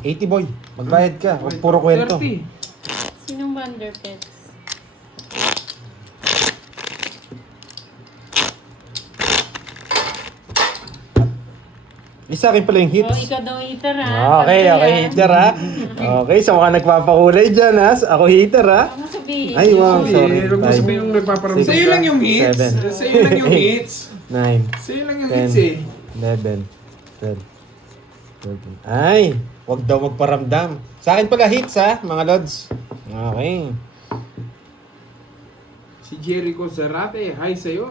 80 boy, magbayad ka. Huwag puro kwento. 30. Sinong Wonder Pets? Isa akin pala yung hits. Oh, ikaw daw hitter ha. Okay, hitter ha. Okay, sa mga nagpapakulay dyan ha. Ako hitter ha. Ano sabihin? Ay, wow, sorry. Huwag mo sabihin yung nagpaparamdam Six, ka. Sa'yo lang yung hits. seven, Sa'yo lang yung hits. 9, Sa'yo lang yung 10, hits eh. 11, 12, 13. Ay, wag daw magparamdam. Sa akin pala hits ha, mga lods. Okay. Si Jericho Zarate, hi sa'yo.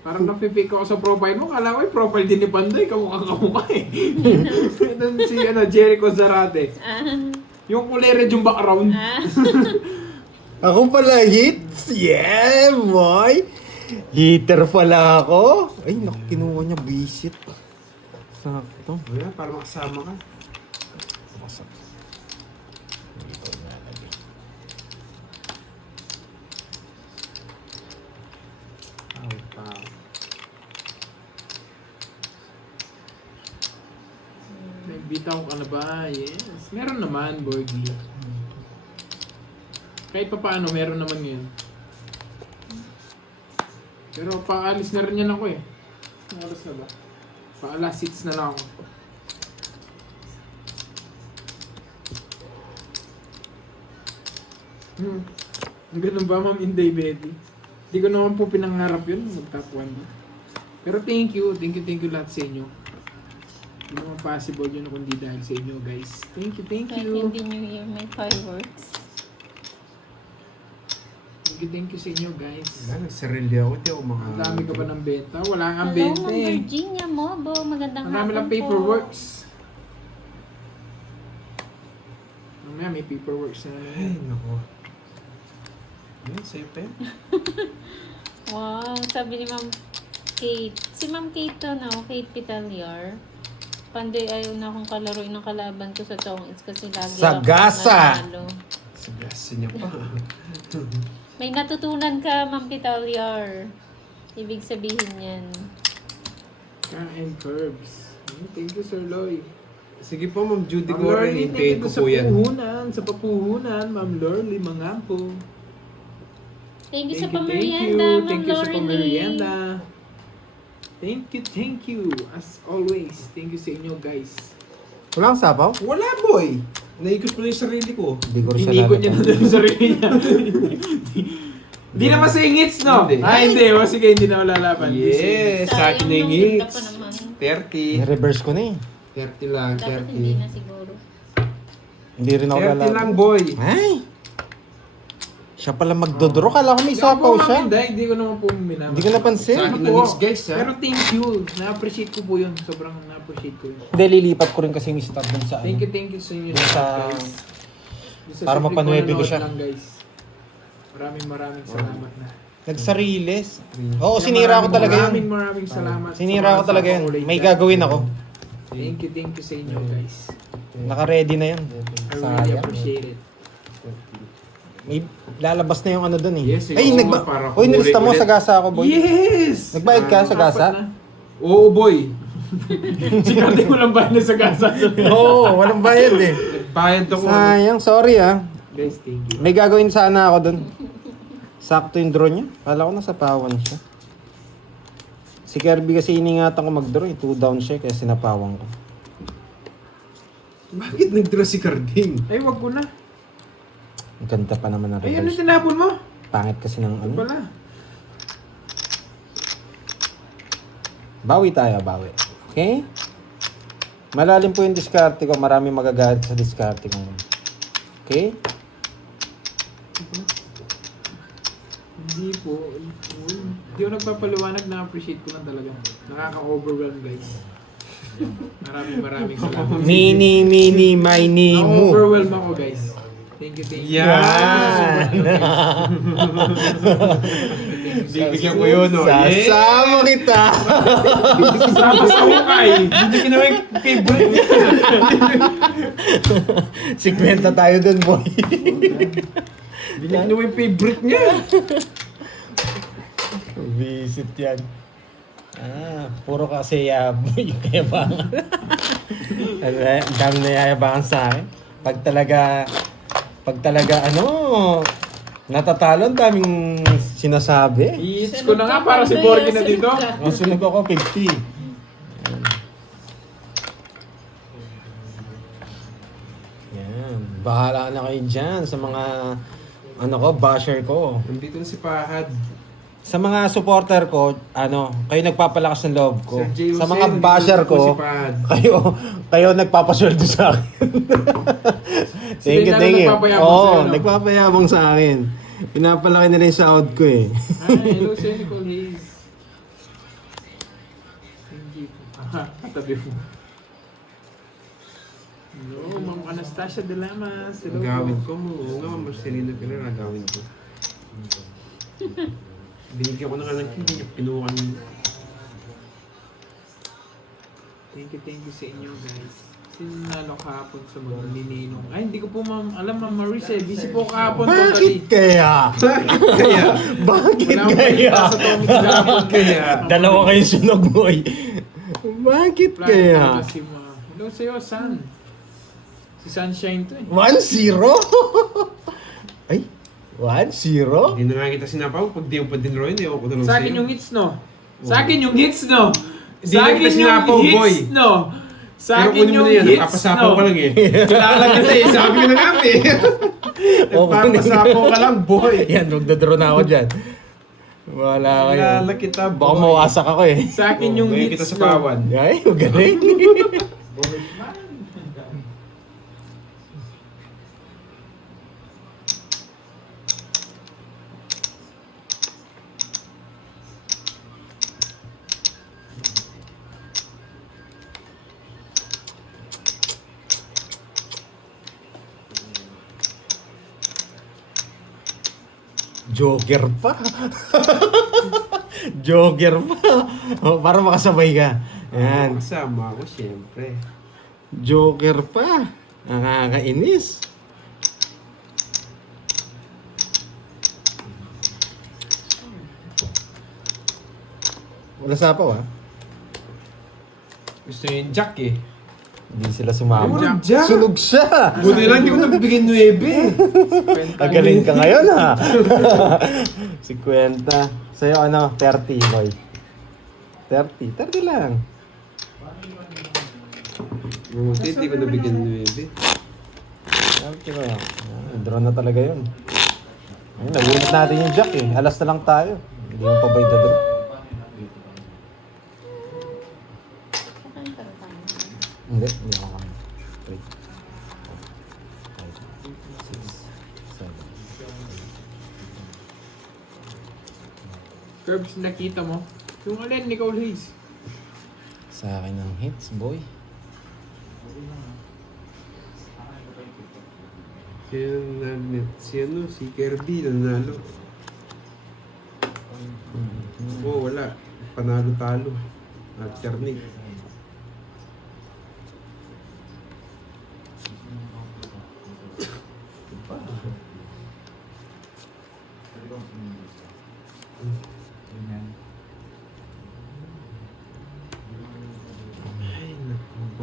Parang napipick ako sa profile mo. Kala ko profile din ni Panday. Kamukha eh. Doon si Jericho Zarate. Yung kulay red yung background. Ako pala hits? Yeah, boy! Hitter pala ako. Ay, naku, kinuha niya visit. Sakto. Ayan, para makasama ka. Nagbitaw ka na ba? Yes. Meron naman, Borgie. Kahit pa paano, meron naman yun. Pero paalis na rin yan ako eh. Anong oras na ba? Pa-alas 6 na lang ako. Ganun ba, Ma'am Inday Betty? Hindi ko naman po pinangarap yun, mag-top 1 ba? Pero thank you lahat sa inyo. Hindi naman possible yun kundi dahil sa inyo, guys. Thank Like you. hindi New Year, may fireworks. Thank you sa inyo, guys. Nagsarili ako, di ako Ang dami ka ba ng benta? Wala nga Hello, benta Ma'am eh. Virginia Mobo. Magandang Ang dami lang hapon po. paperworks. Mamaya may paperworks na naman. Ay, naku. Yan, sa'yo pa yan. Wow, sabi ni Ma'am Kate. Si Ma'am Kate to, no? Kate Pitaliar. Panday ayaw na akong kalaroin ng kalaban ko sa Tongits kasi lagi Sagasa! ako nanalo. Sagasa niya pa. May natutunan ka, Ma'am Pitaliar. Ibig sabihin yan. And curbs. Thank you, Sir Loy. Sige po, Ma'am Judy Ma'am Gore, Lorly, hintayin thank ko you sa po yan. puhunan. Sa papuhunan, Ma'am Lorly, Mangampo. Thank you sa Thank pamerienda, you. Ma'am Thank you sa Lorely. pamerienda. Thank you. As always, thank you sa inyo, guys. Wala kang sapaw? Wala, boy! Naikot ko na yung sarili ko. Hindi ko rin siya Inikot niya na lalabas. doon sa sarili niya. Di na masingits, no? Hindi. Hindi. O sige, hindi na malalaban. Yes! Sa akin na yung Sayang, hits. ganda pa naman. 30. I-reverse ko na eh. 30 lang, Dapat hindi 30. na siguro. Hindi rin ako 30 lalaban. lang, boy! Ay! Siya pala magdodoro. Kala ko may sapaw siya. Hindi ko naman po minamahal. Hindi ko napansin. Sa akin na hits, guys, ha? Pero thank you. Na-appreciate ko po yun. Sobrang na-appreciate ko yun. Hindi, lilipat ko rin kasi yung stop dun sa Thank ano. you sa inyo. Sa- guys. Yung para simple mapanuwebe ko panonood siya. Lang, guys. Maraming salamat na. Nagsariles. Oo, sinira ko talaga yun. Maraming salamat. Sinira ko talaga yun. May gagawin ako. Thank you sa inyo, guys. Naka-ready na yun. I really Sayang. appreciate it. May lalabas na yung ano dun eh. Yes, Ay, oo, para Uy, nilista mo ulit. sa gasa ako, boy. Yes! Nagbayad ka sa gasa? Apat na. Oo, boy! Sikarte ko lang bayad na sa gasa. Oo, walang bayad eh. Bayad ako. Sayang, sorry ah. Guys, thank you. May gagawin sana ako dun. Sakto yung draw niya. Kala ko nasa pawan siya. Si Kirby kasi iningatan ko mag-draw eh. 2 down siya kaya sinapawang ko. Bakit nag-draw si Carding? Ay, wag ko na. Ang ganda pa naman ng Ay, ano reverse. tinapon mo? Pangit kasi ng Ano ano. pala? Bawi tayo, bawi. Okay? Malalim po yung diskarte ko. Marami magagalit sa diskarte ko. Okay? Hindi po. Hindi ko nagpapaliwanag, na-appreciate ko lang talaga. Nakaka-overwhelm, guys. Maraming salamat. Mini, mini, mo. Na-overwhelm ako, guys. Thank you. Yan! Bibigyan ko yun, no? Sasama kita! Sabi sa hukay. Hindi ka naman yung favorite niya. 50 tayo dun, boy. Hindi ka naman yung favorite niya. Visit yan. Puro kasi yaboy kaya ba? Ang dami na yayabangan sa akin. Pag talaga natatalo, ang daming sinasabi. I-hits ko na nga para si Borgie na dito. Masunog ako 50. Yan. Bahala na kayo dyan sa mga basher ko. Nandito na si Pahad. Sa mga supporter ko, kayo nagpapalakas ng loob ko. Sir Jay Sa Jose, mga nandito basher na po si ko, Pahad. kayo nagpapasweldo sa akin. Thank you, Sila thank you. nagpapayabang Oo, sa'yo, no? nagpapayabang sa akin. Pinapalaki nila yung sahod ko eh. Ay, hello, Sir Nicole Hayes. Hindi po. Katabi mo. Hello, Ma'am Anastasia de Lamas. Hello. Agawin ko mo. Oo nga, Ma'am Marcelino Ferrer, agawin ko. Binigyan ko na nga ng kini, pinuha niyo. Thank you sa inyo, guys. Sinalo kahapon sa mga nininong. Ay, hindi ko po alam, Ma'am Marisa. Busy po kahapon. Bakit kaya? Kaya, Bakit Wala akong kaya? balita sa Tommy kahapon. Kaya. Dalawa kayo sunog boy. Bakit Plano kaya? talaga si Ma. Hello sa'yo, San. Si Sunshine to eh. 1-0? Ay, 1-0? Hindi na nga kita sinapaw. Pag di mo pa din Roy, ewan ko na lang Sa sa'yo. akin yung hits, no? Sa akin yung hits, no? Hindi Sa na akin kita sinapaw, yung boy. hits, no? Sa Pero akin kunin mo yung na yan, hits, nagpapasapaw no? ka lang eh. Kilala kita eh, sabi ko na nga eh. Nagpapasapaw ka lang, boy. Yan, magdodraw na ako dyan. Wala kayo. Kilala kita, boy. Baka mawasak ako eh. Sa akin yung Ngayon hits, kita sa no? pawan. Ay, magaling. Joker pa. Joker pa. Oh, para makasabay ka. Yan. Kasama ako, siyempre. Joker pa. Nakakainis. Wala sapaw ah. Gusto niya yung Jack eh. Hindi sila sumama. Ay, Jack. Sunog siya. Buti lang, hindi ko nagbigay 9. Agaling ka ngayon ha. 50. Sa'yo 30 boy. 30 lang. Buti, hindi ko nabigyan 9. 30 ba? Draw na talaga yun. Ayun, nagulit natin yung jack eh. Alas na lang tayo. Hindi mo pa ba draw? Hindi ako kami. 3, 4, 5, 6, 7. Curbs, nakita mo? Yung alin, Nicole Hayes. Sa akin ang hits, boy. Si Kirby nanalo. Oo, wala. Panalo-talo. Alternate.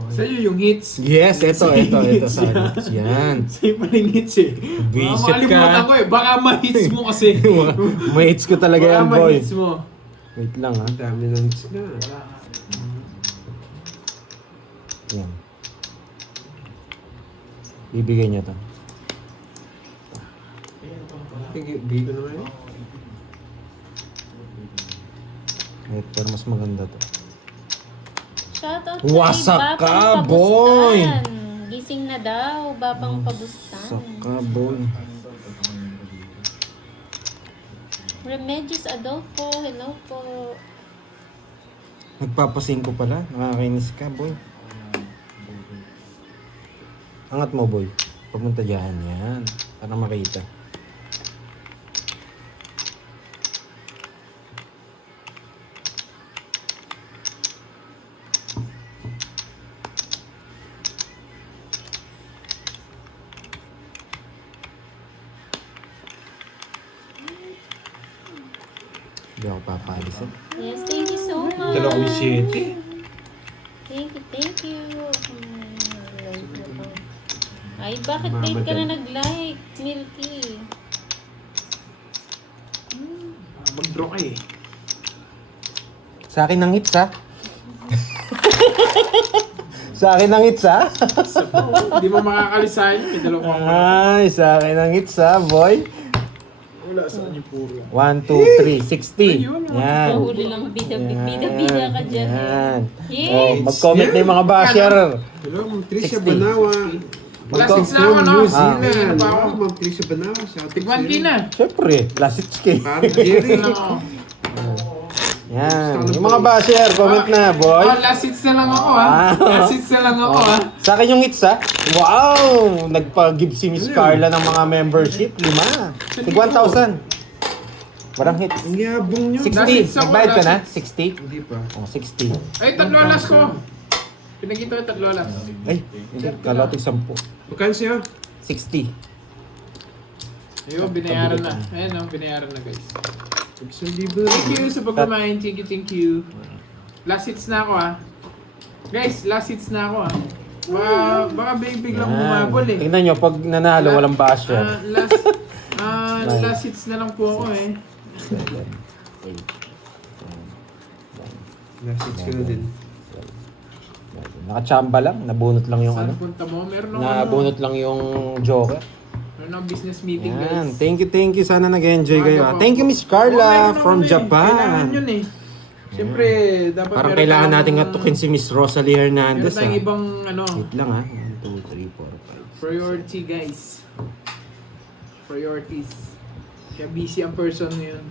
Sa'yo yung hits. Yes, ito sa hits. Yan. Sa'yo pala yung hits eh. Baka Visit makalimutan ka. ko eh. Baka ma-hits mo kasi. May hits ko talaga Baka yan, boy. ma-hits mo. Wait lang ha. Ang dami ng hits na. Yan. Bibigay niya to. Bigay ko na nga yun. Wait, pero mas maganda to. Shoutout Wasak kay ka, Bapang boy! Pabustan. Gising na daw, Bapang Pabustan. Saka, boy. Remedios Adolfo, hello po. Nagpapasing ko pala. Nakakainis ka, boy. Angat mo, boy. Papunta dyan. Yan. Para makita. Hindi ako papaalisin. Yes, thank you so salamat. 27. Thank you, thank you. Ay, bakit Mama late ka dyan. na nag-like, Milky? Mag-draw ka eh. Sa akin ng hits, ha? Sa akin ng hits, ha? Hindi mo makakalisahin yun. May dalawang Ay, sa akin ng hits, ha, boy? wala saan yung puro. 1, 2, 3, 60. Ayun, Yan. Pahuli lang, bida-bida ka dyan. Yan. Yes! Oh, mag-comment na yung mga basher. Hello, Ma'am Tricia 60. Banawa. Last hits na ako, no? New Ah. Zealand. Ano pa ako? Wow, Ma'am Tricia Banawa. Shout out Tigwan sa'yo. ki na. Siyempre, last hits kay. Parang Jerry. Lang ako. Yan. Yung mga basher, comment na, boy. Oh, last hits na lang ako, ha? Ah. Last hits na lang ako, ha? Sa akin yung hits, ha? Wow! Nagpa-give si Miss Carla ng mga membership. 5. Tig 1,000. Walang hits. Ang yabong nyo. 60. hits ako, Nagbayad ka last na? hits. 60? Hindi pa. Oh, 60. Ay, tatlo alas ko. Pinagito yung tatlo alas. Ay, hindi. Kala ko 10. Magkano siya? 60. Ayun, binayaran na. Ayan, binayaran na, guys. 1,000 na. Thank you sa pagkumain. Thank you, thank you. Last hits na ako, ha? Guys, last hits na ako, ha? Baka biglang bumabol, eh. Tingnan nyo, pag nanalo, walang basher. Last hits na lang po ako, eh. Last hits ko na din. Nakachamba lang, nabunot lang yung Saan ano. punta mo? Meron ako, Nabunot lang yung joker. Meron akong business meeting, Yan. guys. Thank you. Sana nag-enjoy kayo. Maaga pa. Thank you, Miss Oh, Carla meron ako from eh. Japan. Kailangan yun, eh. Siyempre, dapat Parang meron kailangan tayong- natin ngatukin si Miss Rosalie Meron Hernandez. tayong ah. ibang, ano, Wait lang, ha. 1, 2, 3, 4, 5. priority, guys. Priorities. Kaya busy ang person ngayon.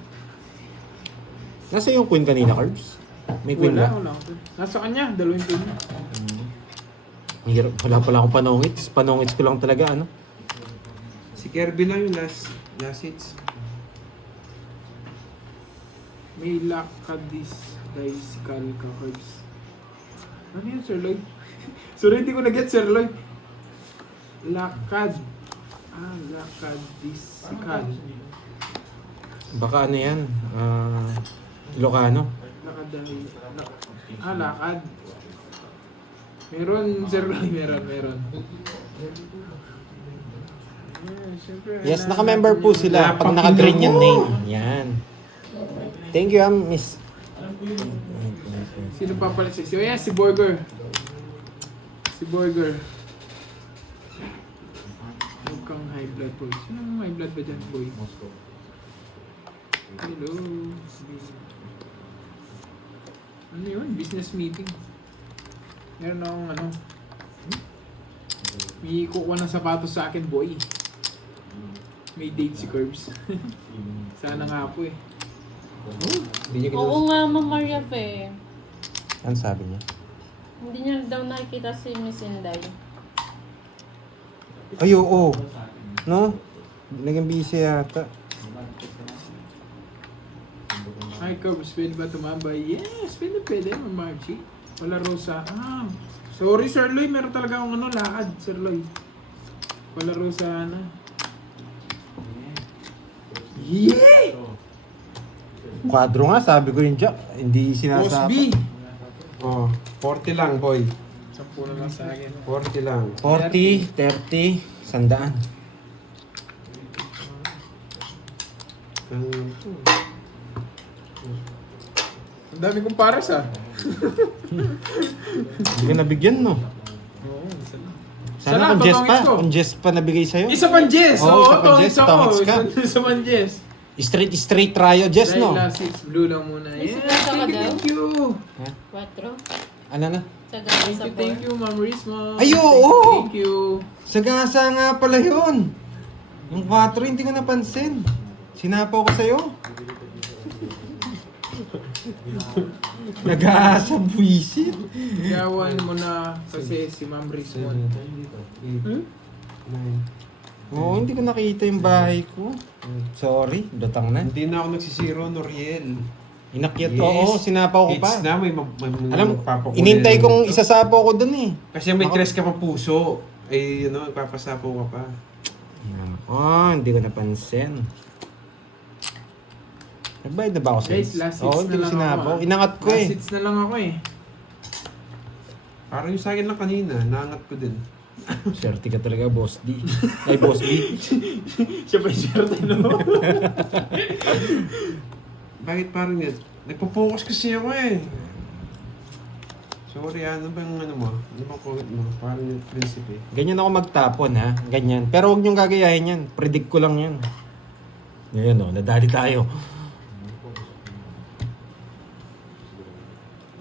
Nasa yung queen kanina, Carbs? May queen ba? Wala. Nasa kanya, dalawang queen. Ang hirap. Wala pala akong panongits. Panongits ko lang talaga, ano? Si Kirby lang yung last hits. May lakadis, guys, kalka cards. Ano yun, Sir Lloyd? Sorry, hindi ko na-get, Sir Lloyd. Lakad. Lakadis, kal. Baka ano yan? Ilocano. Lakaday. Lakad. Meron, Sir Lloyd, meron. Siyempre, Yes, naka-member po sila pag naka-green yung name. Yan. Thank you, Miss. Sino papalit sa'yo? Oh, yeah, si Burger. Si Burger. Huwag kang high blood, boy. Sino ang high blood ba dyan, boy? Hello. Ano yun? Business meeting. Meron akong ano. May kukuha ng sapatos sa akin, boy. May date si Curbs. Sana nga po eh. Hindi niya Oo nga, Ma'am Maria Fe. Ano sabi niya? Hindi niya daw nakikita si Miss Inday. Ay, oo. No? Naging busy yata. Hi, Curbs. Pwede ba tumambay? Yes, pwede, Ma'am Margie. Wala Rosa. Sorry, Sir Lloyd. Meron talaga akong ano, lakad, Sir Lloyd. Wala Rosa, ano. Yeah! Kwadro nga, sabi ko yung Jack. Hindi sinasapa. Cosby! Oh, 40 lang, boy. 10 na lang sa akin. 40 lang. 40, 30, 100. Ang dami kong paras ah. Hindi ka nabigyan, no? Oo, isa lang. Sana Sana, kung Jess totoo pa. ito. Kung Jess pa nabigay sa'yo. Isa pang Jess! Oo, Oo, isa pang Jess. tongits ako. Tongits ka. Isa pang Jess. Straight tayo, Jess, Dahil no? last hits, blue lang muna. May Yeah, sinasa ka daw? thank you. 4. Ano na? Sa ganda sa Thank you, Ma'am Risma. Ay, oo! Thank you. Sagasa nga pala yun. Yung 4, hindi ko napansin. Sinapaw ko sa'yo. Nag-aasa buwisit. Gawan mo na kasi si Ma'am Risma. Oo, hindi ko nakita yung bahay ko. Sorry, datang na. Hindi na ako nagsisiro, Noriel. Inakyat ko, oo, sinapaw ko It's pa. na, may Alam, magpapakulay inintay na. kong isasapaw ko dun eh. Kasi may tres ka pang puso. Ay, papasapaw ka pa. Oh, hindi ko napansin. Nagbayad na ba ako sa Guys, hits? last hits Oo, na hindi ko lang sinabaw. ako. Inangat ko Last eh. hits na lang ako eh. Parang yung sa akin lang kanina, naangat ko din. Swerte ka talaga, Boss D. Ay, Boss B. Siya pa yung swerte, no? Bakit parang yan? Nagpo-focus kasi ako eh. Sorry, ano ba yung ano mo? Ano ba comment mo? Parang yung prinsipe. Ganyan ako magtapon ha. Ganyan. Pero huwag niyong gagayahin yan. Predict ko lang yan. Ngayon o, nadali tayo.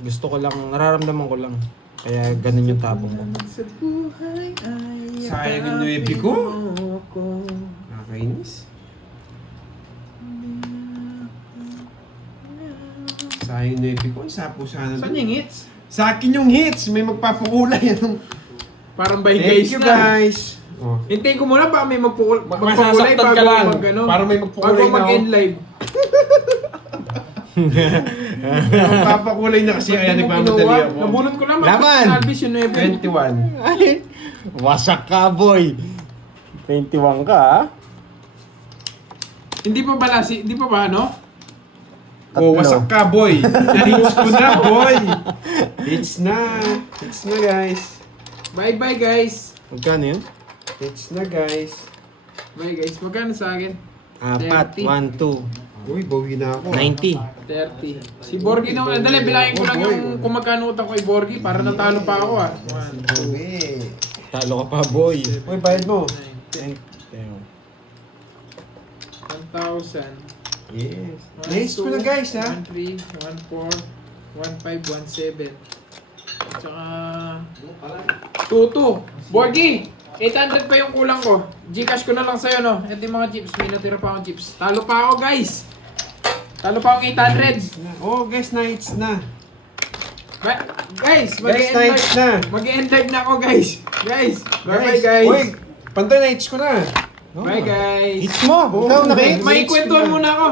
Gusto ko lang, nararamdaman ko lang. Kaya ganun yung tapon mo. Sa buhay ay Sayang yung nuebi ko. Nakakainis. Sayang yung nuebi ko. Ang sapo sana Saan doon. yung hits? Sa akin yung hits. May magpapakulay. Anong... Parang by Thank guys you na. guys. Oh. Hintayin ko muna ba may magpakulay Masasaktan ka lang. Para may magpakulay bago na ako. mag-end live. Magpapakulay na kasi kaya nagmamadali ako. Nabunot ko lang. Laban! Alvis yung 9. 21. Ay, wasak ka, boy. 21 ka ha. Hindi pa ba ano? Oh, Tatlo. wasak ka, boy. Na-hits ko na, boy. Hits na. Hits na, guys. Bye-bye guys. Magkano yun? Hits na, guys. Bye guys. Magkano sa akin? 4, 1, 30. 2, Uy, bawi na ako. 90. 30. Si Borgie na dali, bilangin ko lang yung kung magkano utang ko kay Borgie para natalo pa ako ah. Uy. Talo ka pa, boy. Uy, bayad mo. 1,000. Yes. Hits ko na, guys, ha? 1,3, 1,4, 1,5, 1,7. Tsaka... 2,2. Borgie! 800 pa yung kulang ko. Gcash ko na lang sa'yo, no? Ito yung mga chips. May natira pa akong chips. Talo pa ako, guys! Talo pa akong 800. Oh, guys, na hits na. Guys, Guys, na hits na. mag-end live na ako, guys. Guys, bye-bye, guys. Uy, pantoy na hits ko na. Bye, guys. Hits mo! Ikaw, May kwentuhan muna ako.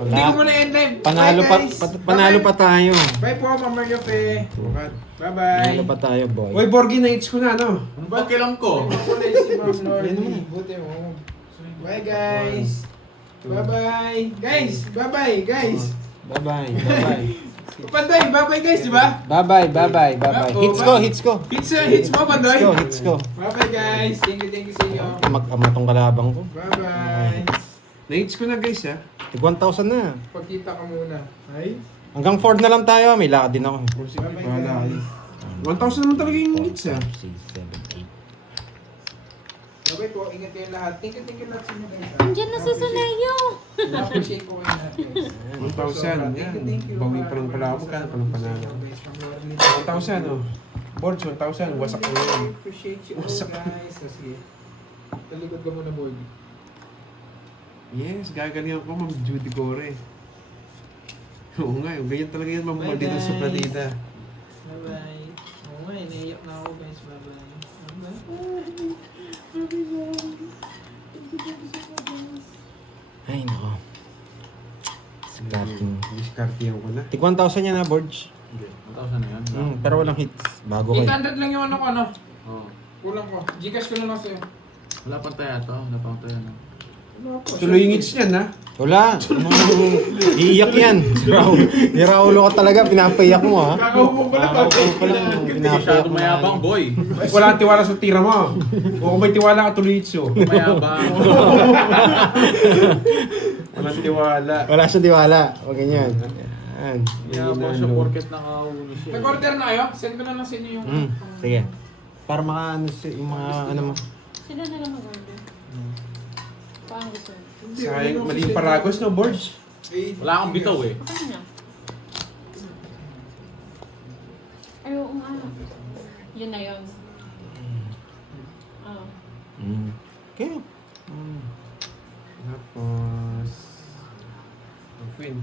Wala. Hindi ko muna end live. Panalo Bye, pa, guys. panalo pa Bye-bye. tayo. Bye po, Ma'am Mariope. Bukat. Bye-bye. Panalo pa tayo, boy. Uy, Borgie, na hits ko na, no? Ano ba kailang ko? Makulay si Ma'am Lordy. Buti mo. Bye, guys. Bye-bye. Guys, bye-bye, guys. Bye-bye, bye-bye. Panday, bye-bye, guys, di ba? Bye-bye, bye-bye, bye-bye. Oh, Hits ko, hits ko. Hits mo, Panday. Hits ko. Bye-bye, guys. Thank you sa inyo. Mag-ama tong kalabang ko. Bye-bye. Na hits ko na, guys, ha? Tig 1,000 na. Pagkita ka muna. Ay. Hanggang 4 na lang tayo. May lakad din ako. Oh, sige, Bye-bye, bahala kayo. guys. 1,000 naman talaga yung hits, ha? 6, 7, 8. Bye-bye po. Ingat kayo lahat. Thank you lahat sa inyo, guys. Andiyan na si Soleyo. Na-appreciate ko kayo lahat, guys. 1,000, yan. Bawi pa lang pala ako. Magkano pa lang panalo? 1,000, oh. Boards, 1,000. Wasak ko yun. Appreciate you all, guys. Sige. Talikod ka muna, boy. Yes, gagalingan ko, Ma'am Judy Gore. Oo nga, ganyan talaga yan, Ma'am Bye, Maldita guys. Supradita. Bye-bye. Oo nga, naiyak na ako, guys. Bye-bye. Ay, nako. Starting. Discartiyan ko na. Tig 1,000 yan na, Borge. 1,000 na yan? Pero walang hits. Bago kayo. 800 lang yung ano ko, ano? Oo. Kulang ko. Gcash ko na lang sa'yo. Wala pang tayo ito. Wala pang tayo na. Tuloy yung hits niyan, ha? Wala. Iiyak yan. Niraulo ka talaga. Pinapaiyak mo, ha? Kakaupo ko lang. Kakaupo ko lang. Pinapaiyak Masyado mo. mayabang, boy. Wala kang tiwala sa tira mo. O kung may tiwala ka, tuloy hits, oh. Mayabang. Walang tiwala. Wala siya diwala. Huwag ganyan. Yan. Mayabang siya porket nakahuli siya. Nag-order na kayo? Send ko na lang sa inyo yung... Sige. Para makaano yung mga ano mo. Sila na lang mag-order. Paano gusto mo? Sayang, maling paragos, no, Borge? Wala akong bitaw eh. Paano na? Ay, oo nga. Yun na yun. Oh. Okay. Tapos... Ang Queen.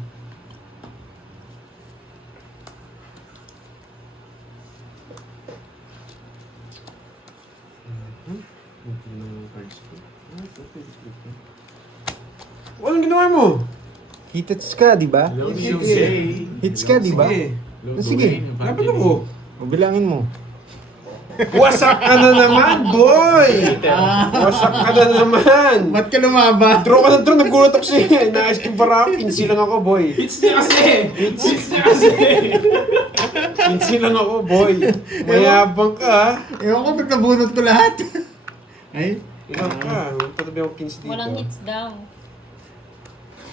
Anong ginawa mo? Hits ka, di ba? Sige. Hits ka, di ba? Sige. Sige. Dapat ako. O bilangin mo. Wasak ka na naman, boy! Wasak ka na naman! Ba't ka lumaba? Draw ka na draw, nagulat ako sa'yo. Naayos ko para pinsi lang ako, boy. Hits niya kasi! Hits niya kasi! Pinsi lang ako, boy. Mayabang ka, ha? Ewan ko, ba't nabunot ko lahat? Ay? Ilang ka? Patabi ako 15 dito. Walang hits daw.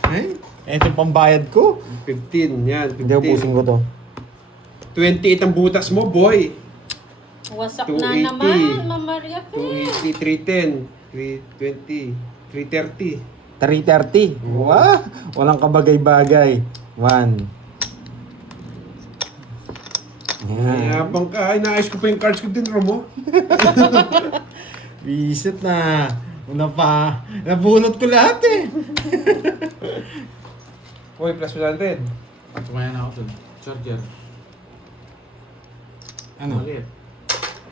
Ay? Ito yung pambayad ko. 15, yan. 15. Hindi, ubusin ko to. 28 ang butas mo, boy. Wasak na 280. naman, Ma'am Maria Fe. 280, 310, 320, 330. 330. Wow! Walang kabagay-bagay. 1. Yan. Mayabang ka. Ay, naayos ko pa yung cards ko din, Romo. Visit na. Una pa. Nabunot ko lahat eh. Uy, plus 100. Tumayan ako dun. Charger. Ano? Maliit.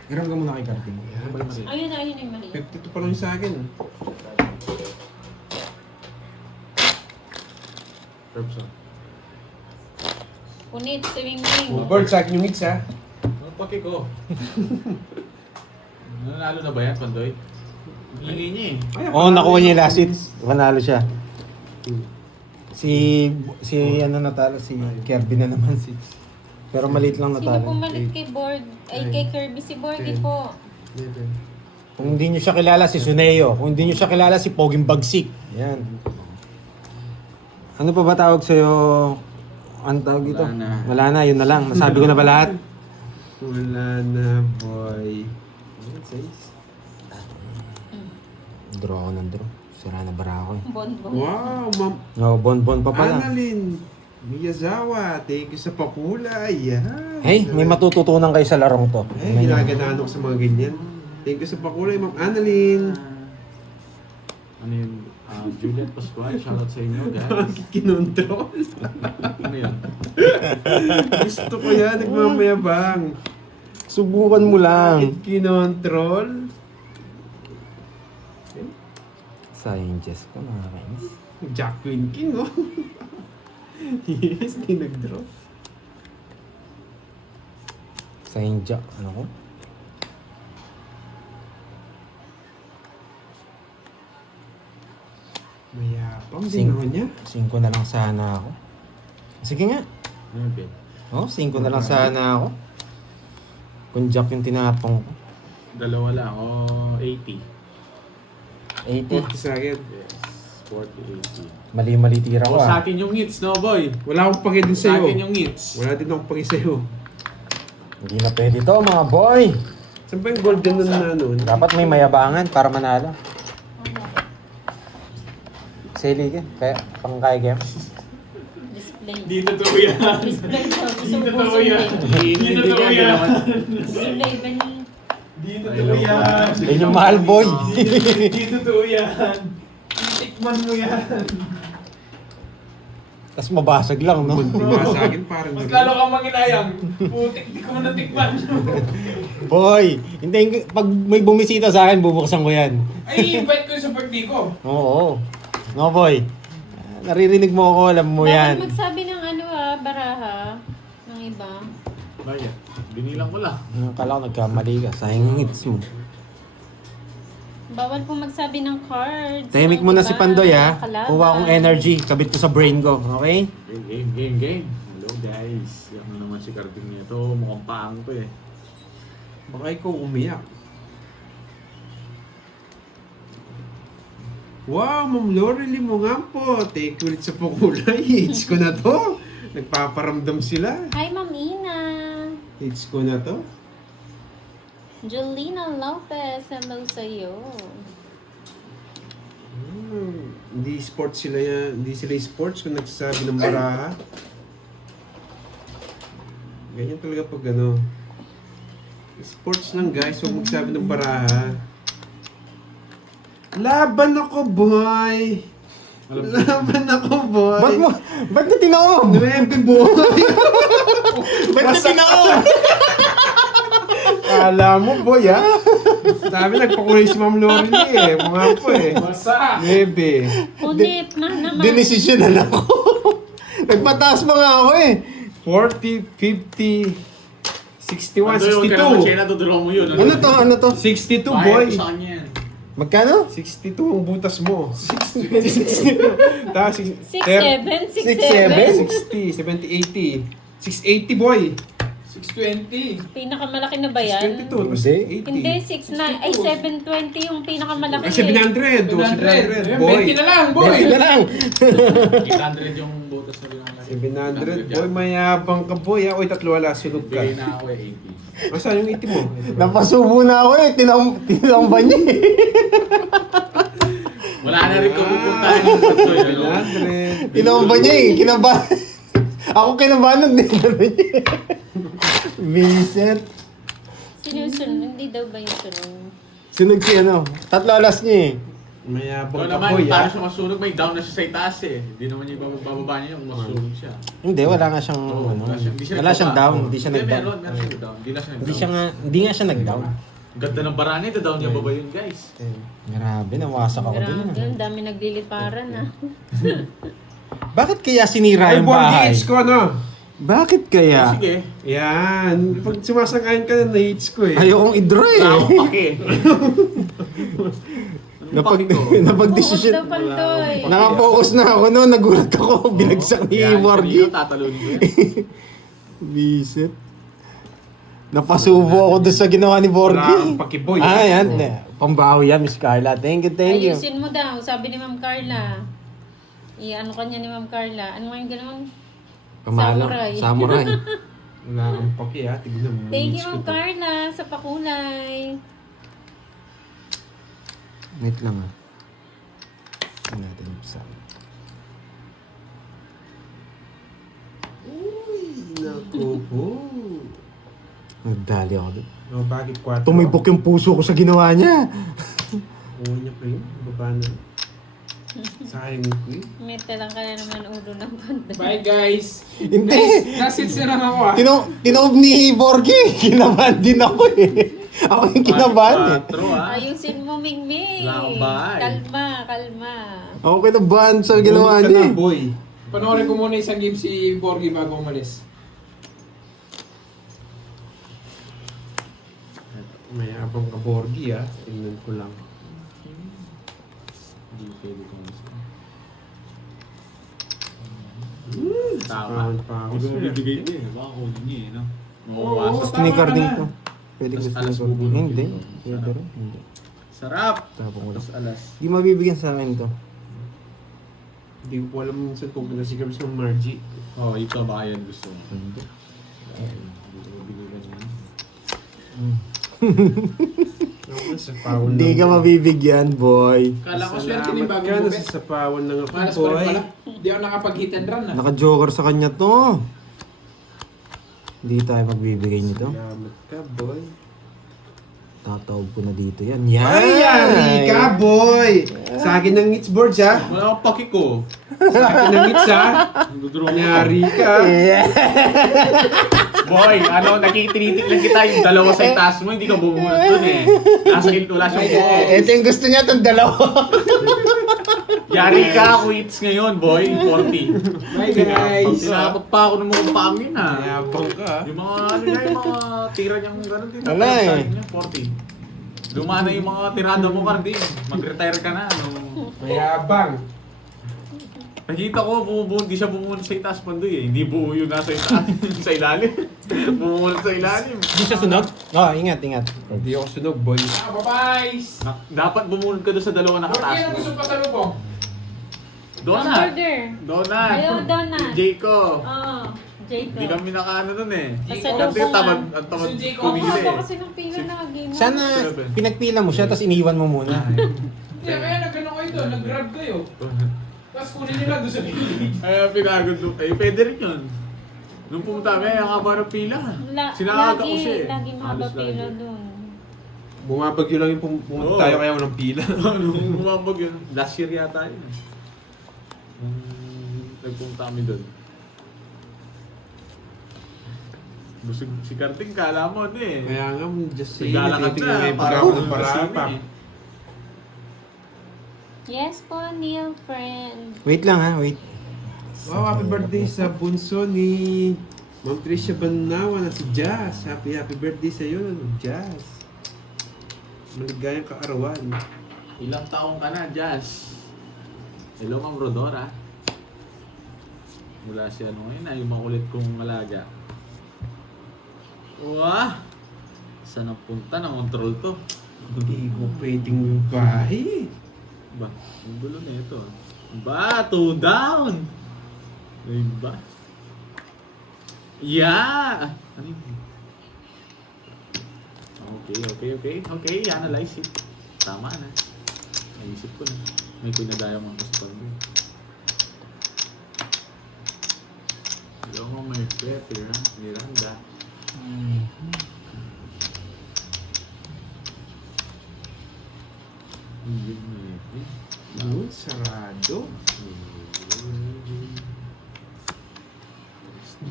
Hiram ka muna kay Karting. Maliit. Ayun na, ayun yung mali. 52 pa lang yung sa akin. Curbs ah. Punit, swing-wing. Bird, sa akin yung mix, ha? Anong paki ko? Nanalo na ba yan, Pandoy? Ingay niya eh. Oo, nakuha niya yung last hits. Panalo siya. Si ano natalo, si Kirby na naman. Pero maliit lang Sino natalo. pumalit kay Borg? Ay, kay Kirby si Borgie po. Kung hindi nyo siya kilala, si Suneo. Kung hindi nyo siya kilala, si Poging Bagsik. Yan. Ano pa ba tawag sa'yo? Ano tawag dito? Wala na. Wala na, yun na lang. Nasabi ko na ba lahat? Wala na, boy. Draw ako ng draw. Sira na bara ako eh. Bonbon. Wow, ma'am. No, bon-bon pa pala. Annalyn Miyazawa, thank you sa pakulay. Yan. Hey, may matututunan kayo sa larong to. Ay, ginaganaan ako sa mga ganyan. Thank you sa pakulay, ma'am Annalyn. Ano yung Juliet Pascual? Shoutout sa inyo, guys. Kinontrol. Ano yun? Gusto ko yan, nagmamayabang. Subukan mo lang. Kinontrol. Sayang Jess ko, nakakainis. Jack Queen King, oh. Yes, di nag-draw. Sayang Jack, ano ko? Mayabang din naman niya. 5 na lang sana ako. Sige nga. Ano yung pin? Oh, 5 na lang sana ako. Kung Jack yung tinapong ko. Dalawa lang. O 80. 80. Sa akin. Yes. 40, 80. Mali-mali tira ko O sa ah. akin yung hits, no boy? Wala akong paki din Sa sa'yo. akin yung hits. Wala din akong paki sa'yo. Hindi na pwede to mga boy. Saan ba yung golden nun na ano? Dapat may mayabangan para manalo. Sili ka, kaya pangkaya game. Display. Di totoo yan. Display daw. Gusto Di ko totoo yan. Di totoo yan. Display ba ni? Di totoo yan. Yun yung mahal boy. Di totoo yan. Tikman mo yan. Tapos mabasag lang, no? Diba sa akin parang Mas lalo kang manginayang. Putik, di ko natikman. Boy, hindi pag may bumisita sa akin, bubuksan ko yan. Ay, invite ko yung sa birthday ko. Oo. No, boy. Naririnig mo ako, alam mo Bawal yan. magsabi ng ano baraha. Ng iba. Bakit? Binilang ko lang. Akala ko nagkamali ka. Sayang yung hits mo. Bawal po magsabi ng cards. Tahimik ng mo na iba, si Pandoy ha. kalaban. Kuha akong energy. Kabit ko sa brain ko. Okay? Game. Hello guys. Yan naman si Carding nito. Mukhang paang to eh. baka ikaw umiyak. Wow, Ma'am Lorely mo nga po. Take ulit sa pakulay. Hits ko na to. Nagpaparamdam sila. Hi, Ma'am Ina. Hits ko na to. Jolina Lopez, hello sa'yo. Hindi sports sila yan. Hindi sila sports kung nagsasabi ng baraha. Ganyan talaga pag ano. Sports lang guys, huwag magsabi ng baraha. Laban ako, boy! Laban ako, boy! Ba't na tinaom? Nuebe, boy! Ba't na tinaom? Kala mo, boy, ha? Sabi, nagpakulay si Ma'am Lorely eh. Mga po eh. Basta. Nuebe. Punit, naman. Dinesisyon na ako. Nagpataas pa nga ako eh. 40, 50, 61, Pandoy, huwag ka na 62. China, tutulungan mo yun. Ano to? Ano to? 62, Bayad boy. ko sa kanya yan. Magkano? 62 ang butas mo. tapos 6'7"? 60, 70, 80. 680, boy. 620. Pinakamalaki na ba yan? 22, tapos Hindi. 80. Hindi, 6'9", ay 720 yung pinakamalaki. Ah, 700. 700. 700, boy. 20 na lang, boy. Bente na lang. 800 yung butas na bilang 700, boy. Mayabang ka, boy. Uy, tatlo wala. Sunog ka. Bigay na ako eh, 80. Asan yung 80 mo? Napasubo na ako eh. Tinamba niya eh. Wala na rin pupuntahan yung Pandoy. Ano? 700. Tinamba niya eh. Kinabahan. Ako kinabahan din. Vincent. Sinusunod, hindi daw ba yung sunod? Sunog si ano. Tatlo alas niya eh. Mayabang Ikaw ka, naman, boy, paano ah. siya masunog, may down na siya sa itaas eh. Hindi naman niya bababa niya yung masunog siya. Hindi, wala nga siyang Oo, ano. hindi Wala siyang nagbaba. down. Hindi siya Hindi, nag-down. meron siya down. Hindi na siya Hindi nag-down. siya nga, hindi nga siya nag-down. Ganda ng barangay, down niya baba yun guys. Grabe, nawasak ako dun. Grabe, ang dami nagliliparan ah. Bakit kaya sinira Ay, yung boy, bahay? hits ko, ano? Bakit kaya? Sige. Yan. Pag sumasang-ayon ka na, hits ko eh. Ayokong i-draw eh. Wala akong pake. Napag, Focus napag-decision. daw Pandoy. Nakafocus na ako noon. Nagulat ako. Binagsak ni Wargi. Tatalunin mo yan. Bisit. Napasubo ako doon sa ginawa ni Wala Borgi. akong pakiboy. Ah, yan. Pambawi yan, Miss Carla. Thank you, thank you. Ayusin mo daw, sabi ni Ma'am Carla. I-ano kanya ni Ma'am Carla. Ano nga yung gano'n? Samurai. Samurai. Wala akong paki, ha. Tignan mo. Thank you hits ko Ma'am to. Carla sa pakulay. Wait lang ah. Saan natin buksan? Naku po. Nagdali ako doon. Oh, bakit 4? Tumibok yung puso ko sa ginawa niya. Oo niya pa yun. Baba na. Sayang ko eh. Mete lang kaya naman ulo ng Pandoy. Bye, guys. Hindi. Nasits na lang ako ah. Tinob ni Borgi. Kinabahan din ako eh. Ako yung kinabahan eh. 4 ah. Ayusin mo, Mingming. Wala akong bahay. Kalma, kalma. Ako kinabahan sa ginawa Bunot ka niya na, eh. boy. Panoorin ko muna isang game si Borgi bago umalis. Mayabang ka, Borgi, ha. Tingnan ko lang. Hindi pwede kong isa. Tama. Sakahan pa ako, Hindi mo sir. bibigay ito eh. Baka kunin niya eh, no? Oo, Mawawasa. tama Sticker ka din na. to. Pwede ko Tas alas sticker. bubulong Hindi. dito. Pwede rin. Hindi. Sarap! Tapong ko lang. Tapos alas. Di mabibigyan sa akin to. Hindi ko alam saan pupunta si Gabs ng Margie. Oh, ito baka yan gusto mo. Hindi. Hindi ko bibigyan yan. Ako, sapawan Hindi ka mabibigyan, boy. Kala ko swerte ni Salamat bagong ka, gupit. nasasapawan lang ako, Malas pa rin boy. pala. Hindi ako nakapag-hit and run ah. Naka-joker sa kanya to. Hindi tayo magbibigay nito. Salamat ka, boy. Tatawag ko na dito yan. Yan! Ay, yari ka, boy! Sa akin ng hits boards, ha? Wala akong paki ko. Sa akin ng hits, ha? Nagdodrawing Yari ka. Boy, ano, nakikitinitik lang kita yung dalawa sa itaas mo, hindi ka bumunod dun eh. Nasa wala siyang buo. Ito yung gusto niya, itong dalawa. Yari ka, quits ngayon, boy. 40. Bye guys. Sinakot pa ako ng mga pangin ah. Mayabang ka, ha? Yung mga, ano na, yung mga tira niyang gano'n din. Wala eh. Sabi niya, 40. Lumana yung mga tirada mo, Cardi. Mag-retire ka na. No? Mayabang. Nakita ko, hindi siya bumunod sa itaas, Pandoy eh. Hindi buo yun nasa itaas, sa ilalim. Bumunod sa ilalim. Hindi siya sunog? Oo, ingat, ingat. Hindi ako sunog, boy. Ah, bye-bye. Dapat bumunod ka doon sa dalawa Borgi, nakataas ano mo. gusto pasalubong? Donut! Order. Donut! Ayaw, donut. Jayco! Oo, Jayco. Hindi kami nakaano doon eh. Pasalubong Kasi tamad, ah. ang tamad Si Jayco. pumili Haba eh. kasi ng pila na game. Sana pinagpila mo siya, tapos iniwan mo muna. Hindi, kaya nag-ano kayo doon, nag-grab kayo. Tapos kunin nila doon sa gilid. Ay, pinagod doon. Eh, pwede rin yun. Nung pumunta kami, ang haba ng pila. Sinakaga ko siya eh. Lagi mahaba Halos pila lagi. doon. Bumabagyo lang yung pumunta Oo. tayo kaya walang pila. Nung bumabag yun, last year yata yun. Nagpunta kami doon. Busog si Karting, kala mo ano eh. Kaya nga, just saying, Naglalakad titignan na, kayo pag parang ako ng lasing parapa. eh. Yes po, Neil friend. Wait lang ha, wait. Wow, happy birthday sa bunso ni Ma'am Tricia Banawa na si Jazz. Happy birthday sa iyo, Jazz. Maligayang kaarawan. Ilang taong ka na, Jazz? Hello, Ma'am Rodora. Mula si ano ngayon, yung makulit kong alaga. Wah! Saan ang punta ng control to? Hindi ko pwedeng bahay. Ba, ang gulo na ito. Ba, 2 down! Ay ba? Yeah! Ano yun? Okay. Analyze it. Tama na. Naisip ko na. May pinadaya mo ako sa palmo. Hello mo may Pepe, ha? Miranda. Hindi mo eh. Yun, sarado.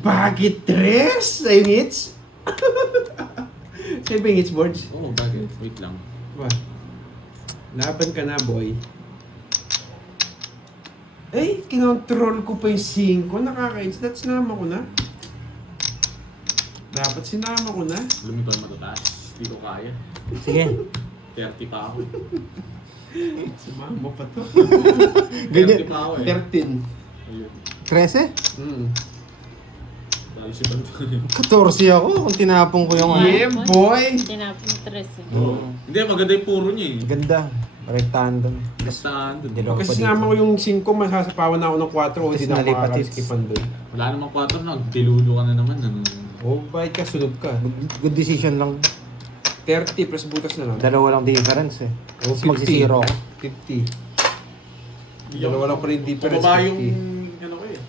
Bakit tres? Sa hits? Sa ibang hits, boards? Oo, bakit? Wait lang. Ba? Laban ka na, boy. Eh, kinontrol ko pa yung 5. Nakaka-hits. That's sinama ko na. Dapat sinama ko na. Lumiko na matataas. Hindi ko kaya. Sige. 30 pa ako. Sumama pa to. 30 pa ako eh. 13. Ayun. 13? Dahil si Banton. 14 ako kung tinapong ko yung ano. Yeah, boy! Tinapon 13. Oo. Hindi, maganda yung puro niya eh. Ganda. Rectangle. Basta andun. Dalawa pa Kasi dito. sinama ko yung 5, masasapawan na ako ng 4 o hindi na ako nalipat makakaskipan doon. Wala namang 4 na. Dilulo ka na naman. Ano. Oh, bait ka, sunod ka. Good decision lang. 30 plus butas na lang. Dalawa lang difference eh. Oh, Tapos magsisiro ako. 50. Dalawa lang pa rin difference. Pababa yung 50. ano ko eh.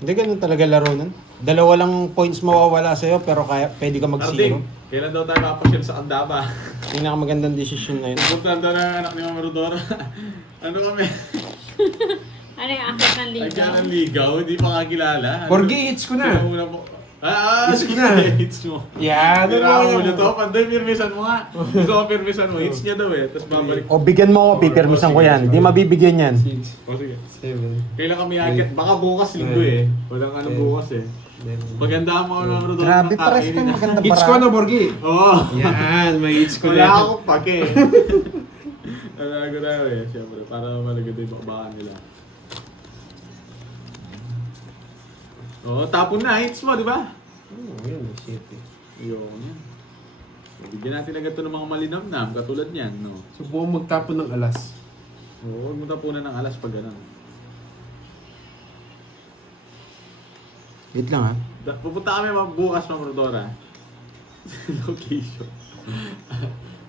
Hindi ganun talaga laro nun. Dalawa lang points mawawala sa'yo pero kaya, pwede ka Arding, mag-zero. kailan daw tayo mapasyal sa Andaba? Pinakamagandang decision na yun. Punta daw na anak ni Mama Rodora. Ano kami? Ano yung akit ng Ay, ligaw? kaya ng ligaw, hindi pa kakilala. Ano? Porgy, hits ko na. Una po. Hits ko sige, na. hits mo. Yan, Tira mo na to, panday pirmisan mo nga. Gusto ko pirmisan mo, hits niya daw eh. Tapos babalik. O bigyan mo ako, pipirmisan ko yan. Di mabibigyan yan. 6, O sige. 7. Kailan kami akit? Baka bukas linggo eh. Walang ano bukas eh. Maganda mo ano Rodora. Grabe, pares kang maganda Hits ko na, Borgi. Oo. Yan, may hits ko Wala na. akong pake. Wala ko na eh. Siyempre, para malagad yung bakbakan nila. Oo, tapon na. Hits mo, di ba? Oh, yan, may 7. Ayoko yan. Bigyan natin agad ito ng mga malinamnam, katulad niyan, no? Subukan magtapon ng alas. Oo, huwag mo tapunan ng alas pag gano'n. Wait lang ha. Pupunta kami bukas ng Rodora. Location.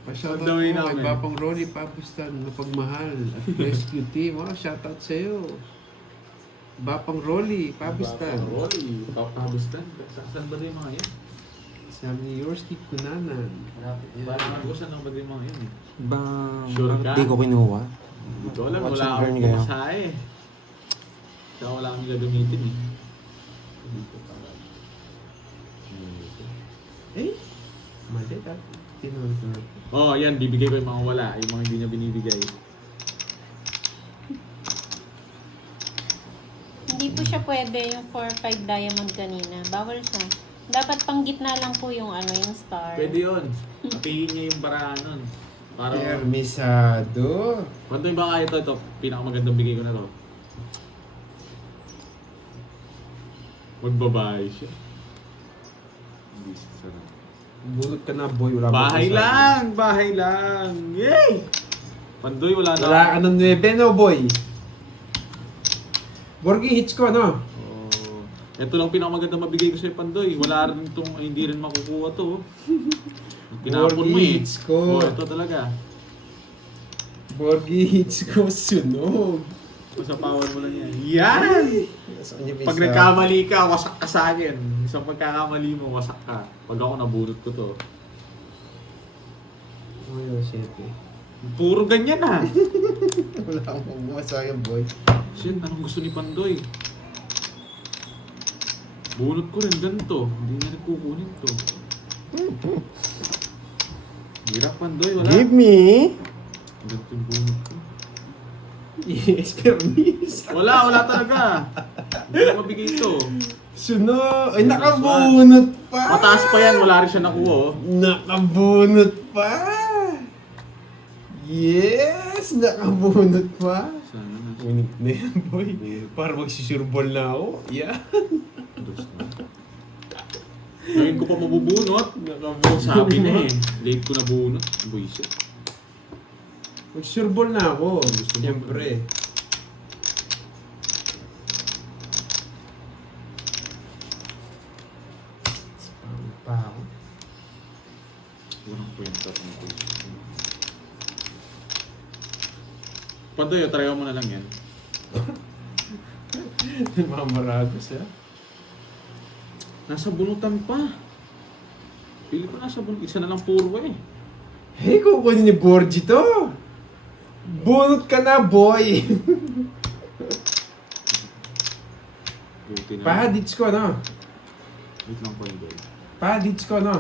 Pa-shoutout Ang dami po kay namin. Bapang Ronnie Papustan, Mapagmahal at Rescue Team. Oh, shoutout sa iyo. Bapang Rolly Papustan. Rolly, papabustan. Saan ba din yung mga yan? Sabi ni Yorsky Kunanan. Parang saan ba din yung mga yan eh? Ba, Sure bakit ka? di ko kinuha? Hindi ko alam, Watch wala and akong learn kayo. pumasahe. Kaya wala kami gagamitin eh. Dito pala. Eh? Mali ka. Tinawag ko na. Oh, yan, bibigay ko yung mga wala, yung mga hindi niya binibigay. Hindi po siya pwede yung 4-5 diamond kanina. Bawal siya. Dapat pang gitna lang po yung ano, yung star. Pwede yun. Papihin niya yung paraan nun. Para, Permisado. Kwanto yung baka ito, pinakamagandang bigay ko na to. Magbabae siya. Hindi siya sarap. Bulot ka na, boy. Wala Bahay pa lang! Bahay lang! Yay! Pandoy, wala na. Wala ka ng 9, no, boy? Borgi, hits ko, no? Oh, ito lang pinakamaganda mabigay ko sa'yo, Pandoy. Wala rin itong, hindi rin makukuha to. Pinapon mo eh. Hits ko. Oh, ito talaga. Borgi, hits ko. Sunog. Masapawan mo lang yan. Yan! Pag nagkamali ka, wasak ka sa akin. Isang pagkakamali mo, wasak ka. Pag ako nabunot ko to. Oh, shit. Puro ganyan ha. Wala akong kumuha sa akin, boy. Shit, anong gusto ni Pandoy? Bunot ko rin ganito. Hindi niya nagkukunin to. Hirap Pandoy, wala. Give me! Ganito yung bunot ko. Yes, permis. Wala talaga. Hindi ko mabigay ito. Suno. Ay, nakabunot pa. Mataas pa yan, wala rin siya nakuha. Oh. Nakabunot pa. Yes, nakabunot pa. Sana na. Unik na yan, boy. Para magsisurbol na ako. Yeah. Ngayon ko pa mabubunot. Nakabunot. Sabi na eh. Late ko nabunot. Buisit. Magsurbol na ako. Gusto mo? Siyempre. Spam pa ako. Walang kwenta. Pandoy, try mo na lang yan. Mamarado siya. Nasa bunutan pa. Pili ko nasa bunutan. Isa na lang puro eh. Hey, kukunin ni Borgie to. Bunot ka na, boy. Buti na. Padits ko, no? Wait lang Pandoy. Padits ko, no?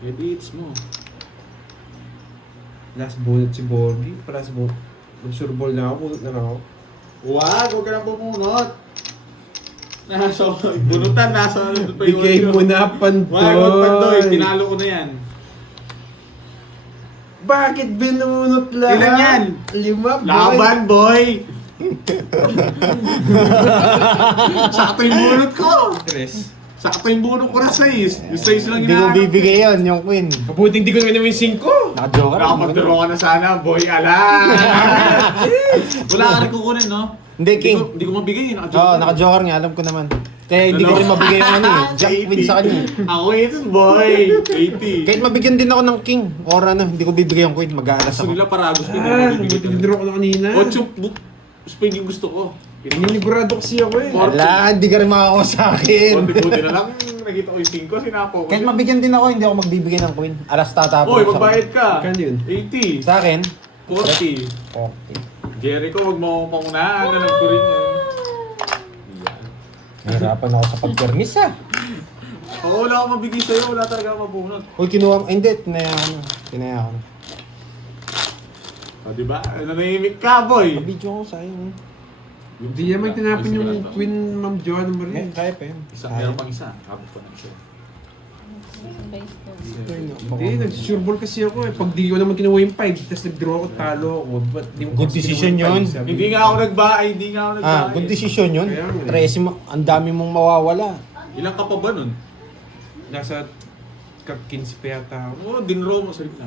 Edits mo. Last bunot si Borgie. Last bunot. Magsurbol na ako. Bunot na ako. Huwag ka nang bumunot. Nasa bunutan, nasa ano pa yung Bigay mo na, Pandoy. Wag Pandoy, tinalo ko na yan. Bakit binunot lahat? Ilan yan? 5, boy. Laban, boy! Sakto yung bunot ko! 3. Sakto yung bunot ko na 6. Yung 6 lang Hindi ko bibigay yun, yung queen. Mabuting di ko naman yung 5. Naka-joker. Nakapagduro ka na sana, boy, ala! Wala ka rin kukunin, no? Hindi, king. Hindi ko mabigay, naka-joker. Oo, naka-joker nga, alam ko naman. Kaya hindi ko rin mabigay yung ano eh. Jack queen sa kanya. Ako ito, boy! 80. Kahit mabigyan din ako ng king or ano, hindi ko bibigay yung queen, mag-aalas Gusto ako. nila paragos ko, hindi ko Ah, mabibigay. tinidro ko na kanina. 8 spade yung gusto ko. Ninigurado kasi ako eh. Wala, hindi ka rin makakakuha sa akin. Buti na lang, nakita ko yung 5, sinapo ko. Kahit mabigyan din ako, hindi ako magbibigay ng queen. Alas tatapon. Oy, sa- magbayad ka. Kano yun? 80. Sa akin? 40. Okay. Jericho, wag mo akong pangunahan. Alam ko rin yan. Nahirapan ako sa pag-permis ah. Oo, wala akong mabigay sa'yo. Wala talaga akong mabunot. Uy, kinuha, hindi, tinaya ko na. Tinaya ko na. O, diba? Nanahimik ka, boy. Video ko sa'yo. Hindi naman tinapon yung Queen Ma'am Joanna Eh, Marie. kaya pa yun. Isa, meron pang isa. Habot pa ng isa. Hindi, nagsusurbol kasi ako eh. Pag di ko naman kinuha yung 5, tapos nag-draw ako, talo ako. Ba't di mo Good kasi decision kinuha yung yun. five, sabi Hindi ko. nga ako nagbahay. Hindi nga ako nagbahay. Good decision yun. Kaya nga eh. Tresi, ang dami mong mawawala. Ilang ka pa ba nun? Nasa Cup 15 pa yata ako. Oo, dinro mo. Sorry na.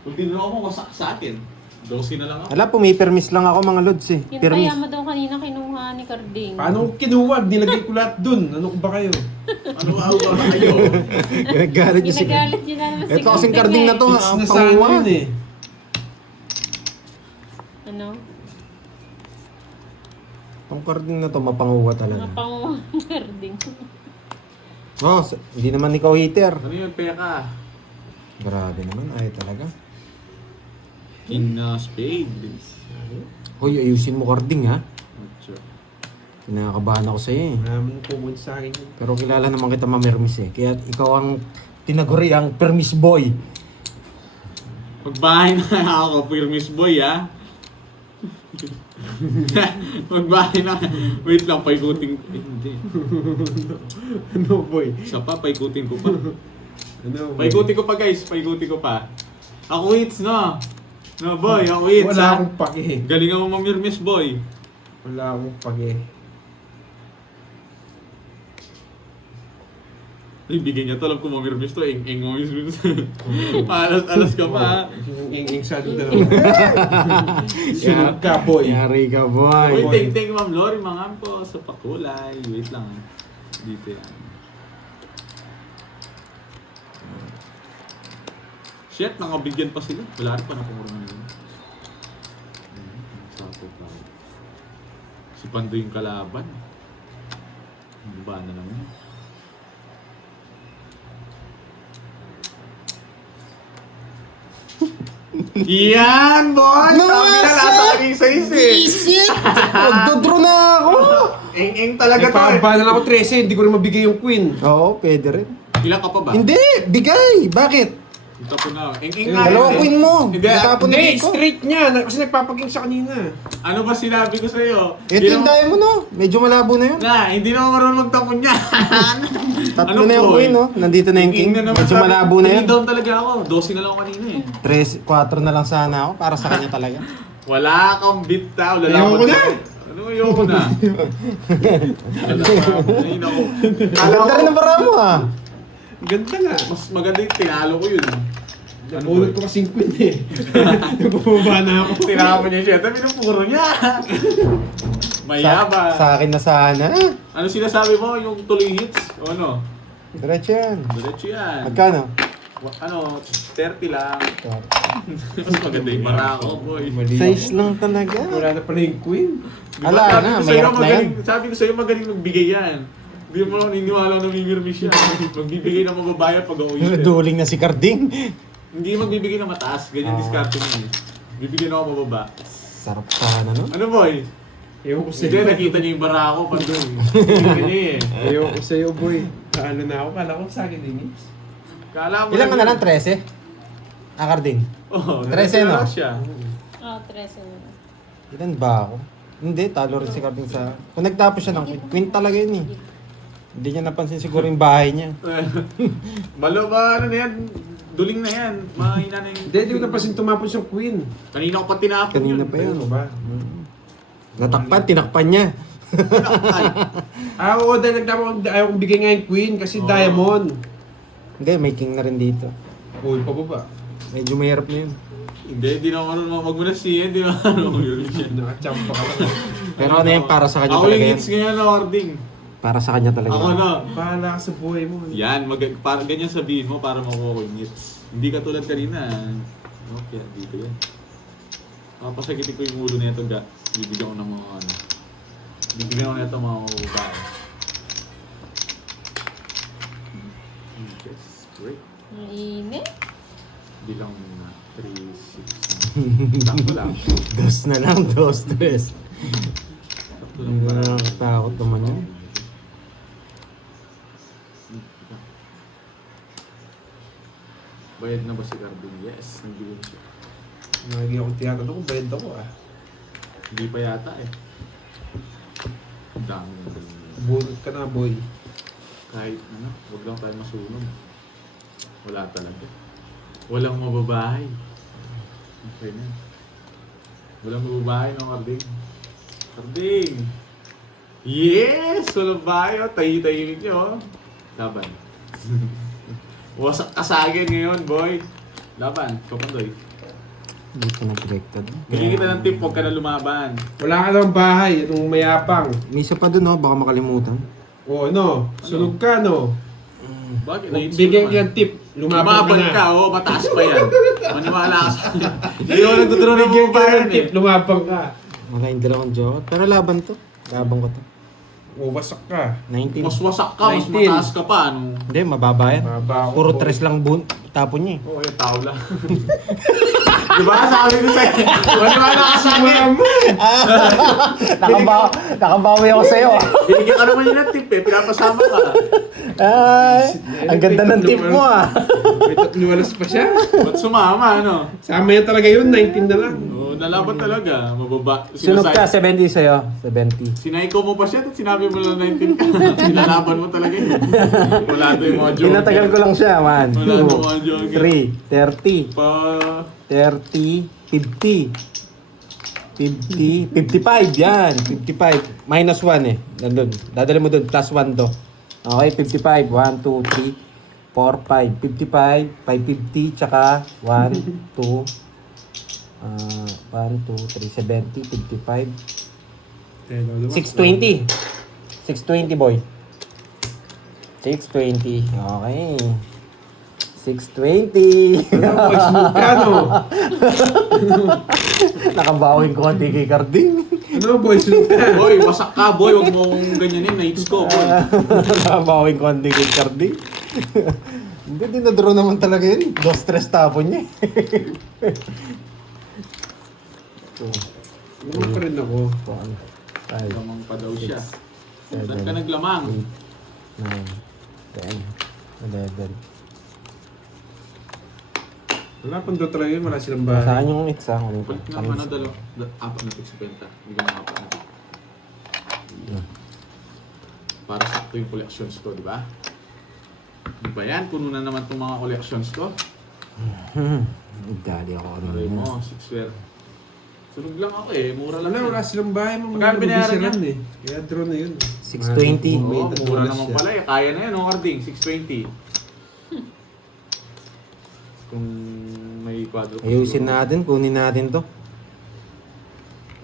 Kung dinro mo, wasak sa akin. 12 na lang ako. Wala, pumipermis lang ako mga lods eh. Yung Permis. kaya mo daw kanina kinuha ni Carding. Paano ko kinuha? Nilagay ko lahat dun. Ano ko ba kayo? Ano ba kayo? Ginagalit niya si... Ginagalit niya na naman si Ito kasing Carding karding na to, It's ang na sana panguha. yun eh. Ano? Ang karding na to, mapanguha talaga. Mga panguha ni Carding. Oh, hindi naman ikaw hater. Ano yun, peka? Grabe naman, ay talaga. King na spade. Hoy, ayusin mo karding ha. Sure. Kinakabahan ako sa'yo eh. Wala naman pumunta sa akin yun. Pero kilala naman kita mamermis eh. Kaya ikaw ang tinaguri ang permis boy. Magbahay na ako, Firmis Boy, ha? Magbahay na. Wait lang, paikutin. Eh, hindi. Ano boy? Isa pa, paikutin ko pa. Ano boy? Paikutin ko pa, guys. Paikutin ko pa. Ako hits, no? No, boy. Ako hits, Wala ha? akong pake. Galing ako mamirmis, boy. Wala akong pake. Ibigay niya to. Alam ko mamirmis to. Eng mamirmis. Alas ka pa, ha? Yung ing-ing sa atin dalawa. Sunod ka boy. Yari ka boy. Wait, thank you, Ma'am Lori. Mangam po sa pakulay. Wait lang, ha? Dito yan. Shit, nakabigyan pa sila. Wala rin pa nakumura na yun. Sapo pa. Si Pando yung kalaban. Ano ba na naman? Yan, boy! Sabi na nasa aking size eh! Shit! Magdodro na ako! Eng-eng talaga to eh! Nagpapaba na lang ako 13, hindi ko rin mabigay yung queen. Oo, pwede rin. Ilang ka pa ba? Hindi! Bigay! Bakit? Yung tapo na. Ing-ing nga. Dalawang queen mo. Hindi, Natapon na Hindi, dito. straight niya. Kasi nagpapaking siya kanina. Ano ba sinabi ko sa'yo? Ito yung dahil mo, no? Medyo malabo na yun. Na, hindi naman marunong magtapon niya. Tatlo na yung queen, no? Nandito na yung king. Medyo malabo na yun. Down talaga ako. 12 na lang ako kanina eh. 4 na lang sana ako para sa kanya talaga. Wala kang beat tao. Ayoko na. Ano ayoko na? Ay, naku. Ang ganda rin ang bara mo, ah. Ganda nga. Mas maganda yung tinalo ko yun. Nabulot ko kasing queen eh. Nagpapaba na ako. Tinalo niya siya. Tapi ng puro niya. Mayaba. Sa akin na sana. Ano sinasabi mo? Yung tuloy hits? O ano? Diretso yan. Diretso yan. Magkano? Ano? 30 lang. Mas maganda yung bara ko, boy. Mali. Size lang talaga. Wala na pala yung queen. Diba, Ala sabi na, ko sa'yo, mahirap na magaling- yan. Sabi ko sa'yo, magaling magbigay yan. Hindi mo lang niniwala na mimirmis siya. Magbibigay ng mababayan pag uuwi. Duling na si Carding. Hindi magbibigay ng mataas. Ganyan discarte mo eh. Bibigyan ako mababa. Sarap sana, no? Ano boy? Ayoko Hindi, sa'yo. nakita niyo yung bara ko pa doon. Hindi eh. Ayoko sa'yo, boy. Ano na ako? Kala ko sa akin din. Kala mo Ilan ka na lang? 13? Ah, Carding. Oo, 13 no? siya. Oh, 13 na. Ilan ba ako? Hindi, talo rin si Carding sa... Kung nagtapos siya ng queen, queen talaga yun eh. Hindi niya napansin siguro yung bahay niya. Malo ba, ano na yan? Duling na yan. Mahina na yung... Hindi, di ko napasin tumapos yung queen. Kanina ko pa tinapon yun. Kanina pa yun. Ano ba? Natakpan, tinakpan niya. Ah, oo, dahil ayaw kong bigay nga yung queen kasi Oo. diamond. Hindi, may king na rin dito. Uy, pababa. Medyo mahirap na yun. Hindi naman marunong. Wag mo na siya. Hindi naman marunong yun siya. Nakachamba ka lang. Pero ano yan, para sa kanya Ako talaga yung yan. hits ngayon na Warding. Para sa kanya talaga Ako yan. na. Bahala ka sa buhay mo. Yan, para ganyan sabihin mo para makuha ko yung hits. Hindi ka tulad kanina. Okay, dito yan. Papasagitin ko yung ulo nito, bibigyan ko ng mga ano. Bibigyan ko nito mga babae. Yes, great. Ang init. Bilang na 3, 6, sakto lang. Dos na lang, dos, tres. Sakto lang para. Nakakatakot naman yun. Bayad na ba si Cardin? Yes, nagbilin siya. Nagiging akong tiyatado ko, bayad ako ah. Hindi pa yata eh. Ang dami na rin. Bunot ka na, boy. Kahit ano, huwag lang tayo masunog. Wala talaga. Walang mababahay. Okay na. Walang mababahay no, Carding. Carding! Yes! Walang bahay oh. Tahi-tahimik nyo oh. Laban. Wasak ka sa akin ngayon, boy. Laban. Kapandoy. Hindi pa na-directed. Bigyan kita ng tip, huwag ka na lumaban. Wala ka ng bahay, anong mayapang. May isa pa dun, oh, baka makalimutan. O ano, sunog ka no. Bakit? Bigyan ka ng tip, lumapang ka Lumaban na. ka, oh, mataas pa yan. Maniwala ka sa akin. Hindi ako nagduduro ng Bigyan ka bubayan ng eh. tip, lumapang ka. Wala yung dalawang joke. Pero laban to. Laban ko to. O, wasak ka. 19. Mas wasak ka, mas 19. mataas ka pa. Ano? Hindi, mababa yan. Mababa ako, Puro boy. tres lang tapon niya eh. Oo, yung tao lang. Diba? Sabi ko sa'yo. Maniwala ka sa akin. Nakabawi ako sa'yo. Binigyan ka naman yun ng tip eh. Pinapasama ka. Ay, ang ganda ng tip mo ah. May tatlong alas pa siya. Ba't sumama, ano? Sama yan talaga yun, 19 na lang. Oo, nalaban talaga. Mababa. Sunog ka, 70 sa'yo. 70. Sinayko mo pa siya at sinabi mo lang 19 ka. Nilalaban mo talaga yun. Wala doon yung mga joke. Pinatagal ko lang siya, 1, Wala na mga joke. 2, 3, 30, Pa... 30, 50. 50, 55, yan. 55. Minus 1 eh. Nandun. Dadali mo dun. Plus 1 to. Okay, 55. 1, 2, 3, 4, 5. 55, 550, tsaka 1, 2, 1, 2, 3, 70, 55. 620. 620, boy. 620. Okay. 620. Ano, boy, sunog ka no. Nakabawing konti kay Carding. Ano, boy, sunog ka. Boy, wasak ka, boy. Huwag mo kong ganyanin. Nights ko, boy. Nakabawing konti kay Carding. Hindi, dinadraw naman talaga yun. 2-3 tapon niya. Ano pa rin ako. 5, Lamang pa daw siya. 7, Saan ka naglamang? 9, 10, 11, Wala pang do talaga yun, wala silang Sa bahay. akin yung hits ha. Kunin ko. Palit nga naman ang apat na pics 50. Hindi ko makapanood. Para sakto yung collections ko, di ba? Di ba yan? Puno na naman itong mga collections ko. Dali ako. Aray mo, 6 square. Sunog lang ako eh, mura lang. Wala silang bahay. Magkano binayaran niya? Eh. Kaya draw na yun. 620. Oo, mura naman pala eh. Kaya na yan, no, Carding? 620. Kung may quadro. Ayusin natin, kunin natin to.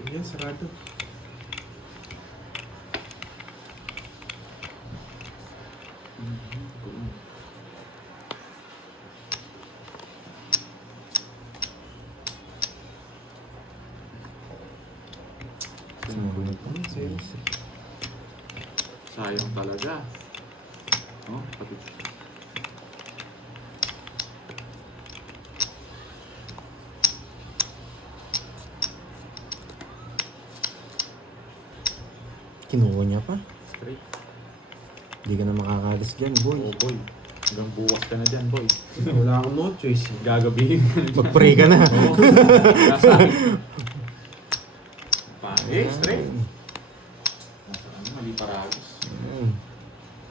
Ayan, sarado. Sayang talaga. Oh, pati. Kinuha niya pa. Straight. Hindi ka na makakalis dyan, boy. Oh boy. Hanggang buwas ka na dyan, boy. Wala akong no choice. Gagabihin ka na dyan. Mag-pray ka na. Oo. Nasa akin. Pare, straight. Nasa ano, mali paragos.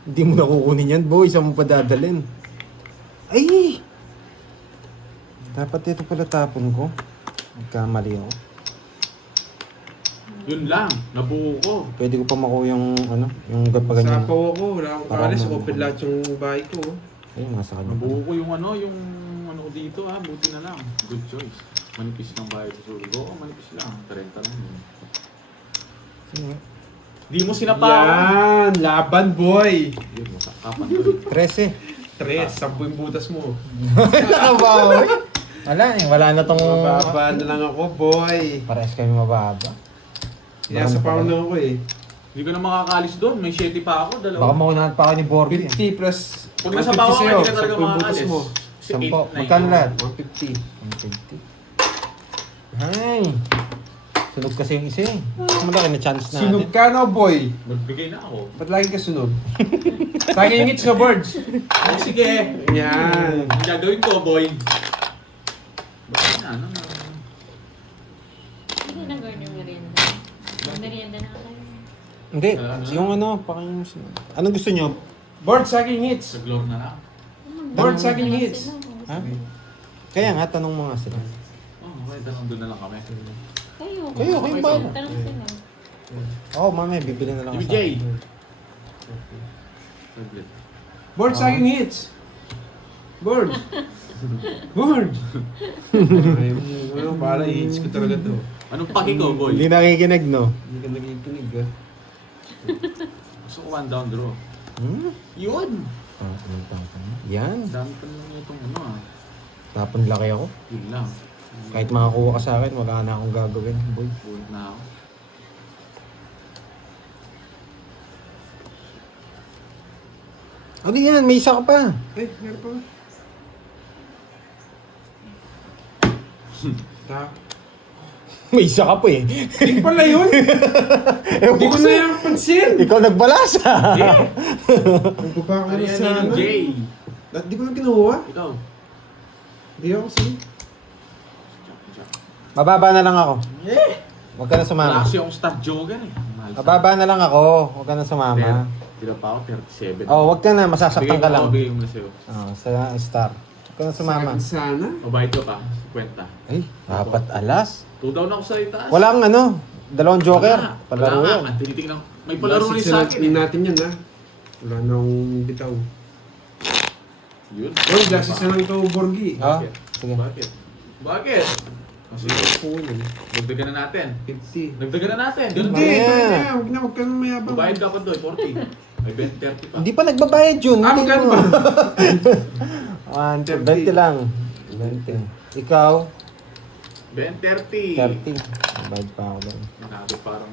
Hindi mo na kukunin yan, boy. Saan mo pa dadalhin? Ay! Dapat ito pala tapon ko. Nagkamali ako. Yun lang, nabuo ko. Pwede ko pa makuha yung, ano, yung ganyan. Sapaw ako, wala akong Para kalis. mo- Open lahat yung bahay ko. Ayun, nasa kanya. Nabuo ko yung ano ko dito ha, buti na lang. Good choice. Manipis lang bayad sa sulit. Oo, manipis lang. 30 lang yun. Sino? Di mo sinapawan. Yan! Laban, boy! Yun, masakapan ko yun. 13. 3, 10 yung butas mo. Wala eh, wala na tong... Mababa na lang ako, boy. Parehas kami mababa. Nasa pound lang ako eh. Hindi ka na makakalis doon. May 7 pa ako. Baka Dalawa. maunahan pa ako ni Borby. 50 plus... Pag nasa bawa ka, hindi ka talaga 10 butas makakalis. mo. Kasi 8, 9. Magkano lahat? 150. 150. Ay! Sunog kasi yung isa eh. Mas malaki na chance natin. Sunog ka na, boy. Magbigay na ako. Ba't lagi ka sunog? Sa akin yung hits na birds. Oh, sige. Yan. Ang gagawin ko, boy. Bakit na, ano na. Hindi na girl yung merienda. Merienda na kayo. Hindi, yung ano, paking... Anong gusto nyo? Birds, sa akin yung hits. Sa globe na lang. Bird, sa akin yung hits. Ha? Kaya nga, tanong mo nga sila. Oh, okay. Tanong doon na lang kami. Kayo ba? Tanong sila. Oo, mamaya, bibili na lang Jimmy ako J. sa- Saglit. Birds, sa akin yung hits. Bird. Bird. Ay, ano, para i-hits ko talaga to. Anong paki ko, boy? Hindi nakikinig, no? Hindi ka nakikinig ah. Gusto ko 1 down draw. Hmm? Yun! Yan. Dami pa naman itong ano ah. Tapon laki ako. Yun lang. Kahit makakuha ka sa akin, wala na akong gagawin, boy. Bulit na ako. Ano yan? May isa ka pa. Eh, meron pa ba? Ta. May isa ka pa eh. Hindi pala yun! Hindi ko na yung pansin! Ikaw nagbalasa. Nagbuka ko Ano na yan sa yung ano. J? Di ko na kinuha. Ikaw. Hindi ako kasi. Mababa na lang ako. Eh! Huwag ka na Wala sumama. kasi akong star joker eh. Mahal sa- Mababa na lang ako. Huwag ka na sumama. Tira pa ako, 37. Oh, huwag ka na. Masasaktan ka lang. Bigay mo na sa'yo. Oh, sa star. Huwag ka na sumama. Sana. Mabayad ka pa, 50. Ay, dapat alas. 2 down ako sa itaas. Walang ano, dalawang joker. Palaro Wala yan. nga. Tinitingnan. May palaro rin sa akin eh. natin yan ha. Wala na akong bitaw. Yun. Oh, glasses na lang ito, Borgi. Ah, Bakit? sige. Bakit? Bakit? Kasi Oo yun. dagdagan na natin. 50. Dagdagan na natin. Ganun Hindi, din. Mamaya. ito na. Huwag ka nang mayabang. Babayad ka pa doon, 40. May 30 pa. Hindi pa nagbabayad yun. Ah, Hindi magkano mo. ba? 20 lang. 20. Ikaw, 30. 30. Bayad pa ako doon. Manalo pa ako.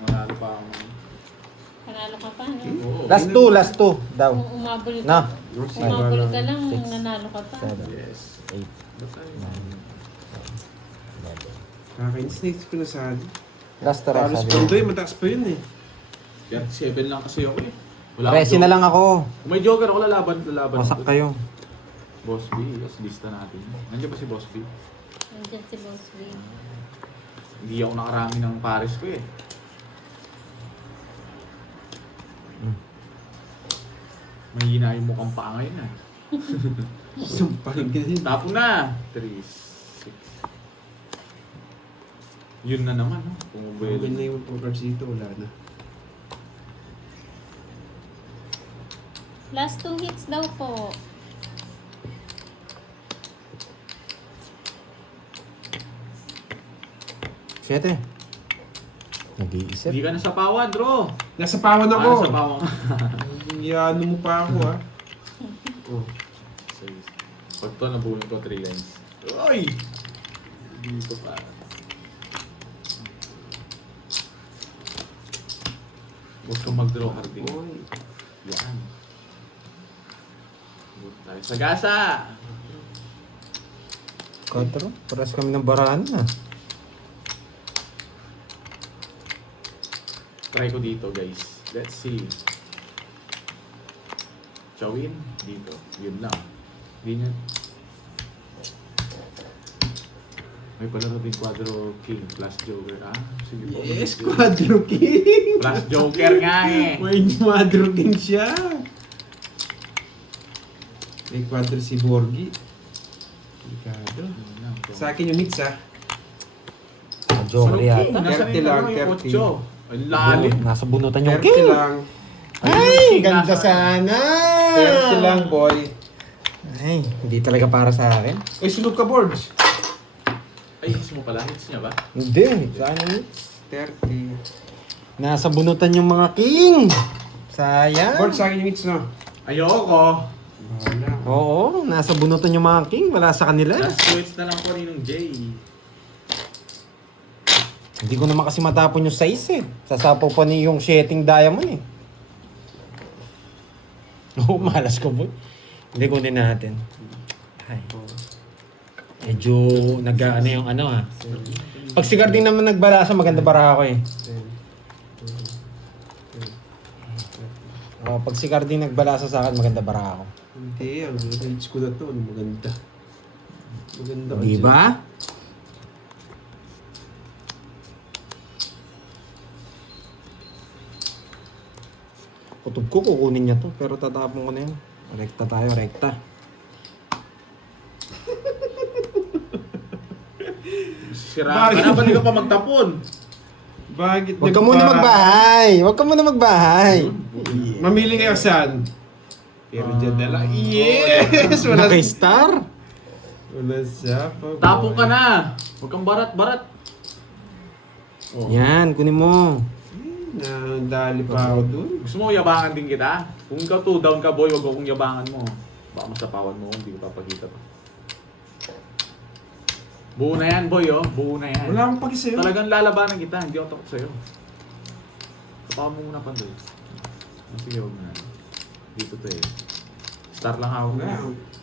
Panalo ka pa, no? Oo. Last two daw. Kung umabol ka, Na. umabol ka lang, Six. nanalo ka pa. 7, Yes. 8, Ba't tayo? 9, 11. Kakain-snakes ko na sana. Last tara, Palos sabi. Pandoy, mataas pa yun eh. 37 lang kasi ako eh. Wala Resi akong na lang ako. Kung may joker ako, lalaban. Masak kayo. Boss B, yes, lista natin. Nandiyan ba si Boss B? Nandiyan si Boss B. Hindi ako nakarami ng pares ko eh. Mahina yung mukhang paa ngayon ah. Sampahin ka din. Tapo na! 3, 6. Yun na naman, no? Pumubuelo. Pumabili na yung cards dito, wala na. Last 2 hits daw po. Siyete. Nag-iisip. Hindi ka na sa pawan, bro! Nasa pawan ako. Nasa pawan. Ano mo pa ako, ha? Oh. Sige. Pag to, nabulong ko 3 lines. Uy! Dito pa. Huwag kang mag-draw harding. Oy. Yan. Good tayo sa gasa! Kadro. Paras kami ng barahan na. Try ko dito, guys. Let's see. Chawin. Dito. Yun lang. Hindi niya. May palaro din Quadro King plus Joker. Ah, sige po. Yes, Quadro King! Plus Joker nga eh. May Quadro King siya! May Quadro si Borgi. Delikado. Yun lang, bro. Sa akin yung hits, ha? Joker yata. 30 lang, 30. 30. Ang lalim. Nasa bunutan yung 30 king. lang. Ay, King ganda nasa- sana. 30 lang, boy. Ay, hindi talaga para sa akin. Uy, sunod ka, boards. Ay, hits mo pala. Hits niya ba? Hindi, sana ni. 30. Nasa bunutan yung mga king. Sayang. Boards, sa akin yung hits, no? Ayoko. Wala. Oo, nasa bunutan yung mga king. Wala sa kanila. Last switch na lang po ninong Jay. Hindi ko naman kasi matapon yung size eh. Sasapaw pa ni yung setting diamond eh. Oo, malas ko boy. Hindi kunin natin. Ay. Medyo nag-ano yung ano ha. Pag si Garding naman nagbarasa, maganda bara ako eh. 10. Oh, pag si Garding nagbalasa sa akin, maganda bara ako. Hindi, ang hits ko na to. Ano, maganda. Maganda ka Di dyan. ba? Kutob ko, kukunin niya to. Pero tatapon ko na yun. Rekta tayo, rekta. Sira ka na. Ba't di ka pa magtapon? Bakit Huwag ka muna magbahay! Huwag ka muna magbahay! Mamili kayo saan? Pero dyan na lang. Yes! Wala, Naka-star? wala siya pa. Tapon ka na. Huwag kang barat-barat. Oh. Yan, kunin mo. Nadali pa ako dun. Gusto mo yabangan din kita? Kung ikaw 2 down ka, boy, wag akong yabangan mo. Baka masapawan mo kung hindi ko papakita to. Buo na yan, boy, oh. Buo na yan. Wala akong paki sa'yo. Talagang lalabanan kita. Hindi ako takot sa'yo. Tapawan mo muna, Pandoy. Sige, huwag na. Dito to eh. Star lang ako. Wala.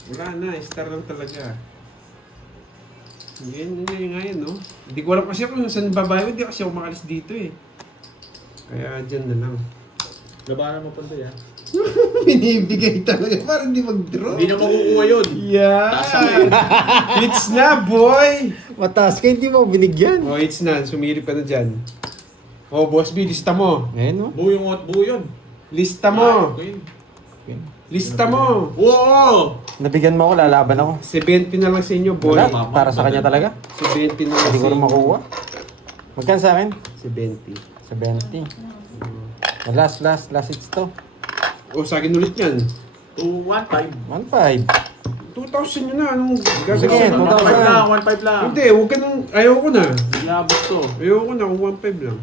Wala na. Star lang talaga. Yan nga yun, no? Hindi ko alam kasi kung saan babayo. Hindi kasi ako makalis dito eh. Kaya dyan na lang. Labanan mo, Pandoy, ah. Binibigay talaga para hindi mag-draw. Hindi na makukuha yun. Yeah! Hits na, boy! Mataas ka, hindi mo binigyan. Oh, hits na. Sumilip ka na dyan. Oh, Boss B, lista mo. Ngayon, no? Buo yun. Lista mo. Queen. Lista mo. Wow! Nabigyan mo ako, lalaban ako. 70 na lang sa inyo, boy. Wala, para sa kanya talaga. 70 na lang Hindi ko sa rin inyo. makuha. Magkano sa akin? 70. 70. Last hits to. Oh, sa akin ulit yan. 2-1-5. 1.5. 2,000 yun na. Anong Sige, gagawin? 2,000. 1-5 lang, 1-5 lang. Hindi, huwag ka nang... Ayaw ko na. Inabot to. Ayaw ko na kung 1,500 lang.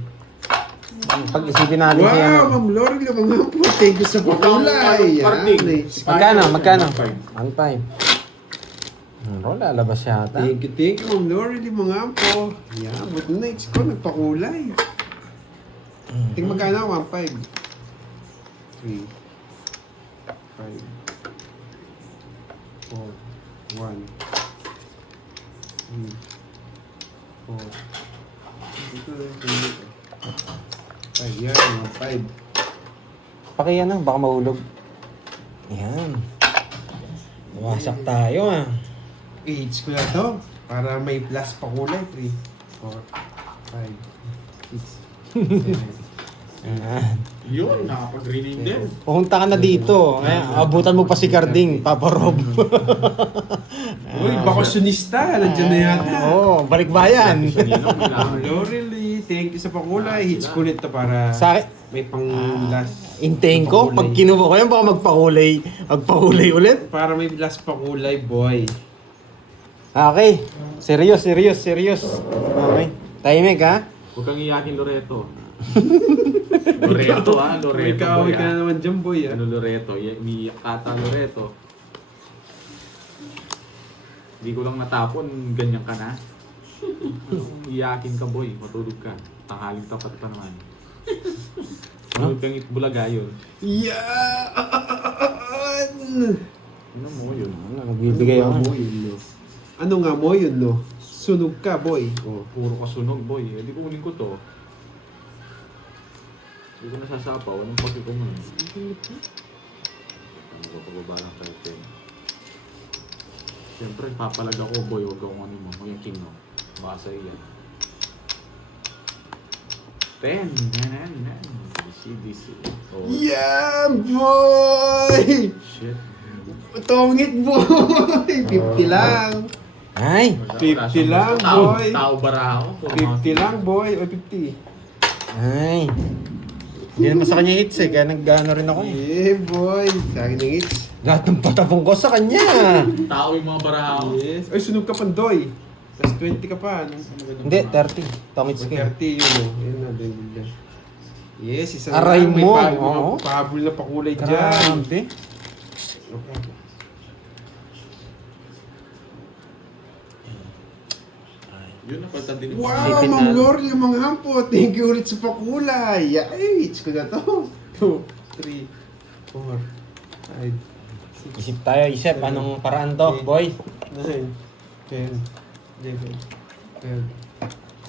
Pag-isipin natin si ano. Wow, Ma'am Lori, mga po. Thank you sa pakulay. Parting. Magkano? 1-5. 1.5. Lalabas yata. Thank you, Ma'am Lori, mga po. Yeah, but nights ko, nagpakulay. Ting magkano? 1,500. 3 5 4 1 3 4 Ito na yung 5 yan, 1,500. Paki ano, baka mahulog. Yan. Wasak tayo ah. 8 ko na to. Para may plus pa kulay. 3, 4, 5, 6, 7. Ayan. Yun, nakapag-rename din. Pumunta ka na dito. Abutan mo pa si Carding, Papa Rob. Uy, bakasyonista. Nandiyan na yata. Oo, balikbayan. Siya ninong, kailangan. Lorely, thank you sa pakulay. Hits ko nito para Sa akin, may pang last. intayin ko, pag kinuha ko yan, baka magpakulay ulit. Para may last pakulay, boy. Okay, serious. Okay, tahimik ha. Huwag kang iyakin, Loreto. Loreto ah, Loreto. May kaaway boy, ka ah. na naman dyan, boy. Ah. Ano Loreto? Umiiyak ata Loreto. Hindi ko lang natapon, ganyan ka na. Iyakin ka boy, matulog ka. Tanghaling tapat pa naman. Matulog kang itbulaga yun. Yan! Ano mo yun? Nagbibigay ako. Mo yun, no? Ano nga mo yun, no? Sunog ka, boy. Oh. Puro kasunog boy. Eh, di kunin ko to. Hindi ko nasasapaw. Anong pati ko mo? Ano ko pababa lang tayo 10. Siyempre, papalag ako boy. Huwag akong ano mo. Huwag yung king mo. Baka sa'yo yan. 10. Yan. DC. Oh, Yan, boy! shit. Tongit, boy! 50 lang. Ay, 50 lang, boy. Tao bara ako. 50 lang, boy. O 50. ay. Hindi naman sa kanya hits eh, kaya nag-ano rin ako eh. Yeah, boy. Sa akin ng hits. Lahat ng patapong ko sa kanya. Tao yung mga bara ako. Yes. Ay, sunog ka pandoy. Tapos 20 ka pa. Hindi, 30. Tongits ko. 30 yun, no? Ayun na, dahil yan. Yes, isang Aray lang. May mo, mga oo. pahabol na pakulay dyan. Grabe. Okay. Yun na, palitan din. Wow, Ma'am Lori, yung mga hampo. Thank you ulit sa pakulay. Ay, it's ko na to. 2, 3, 4, 5, Isip tayo, anong paraan to, boy? 9, 10, 11, 12,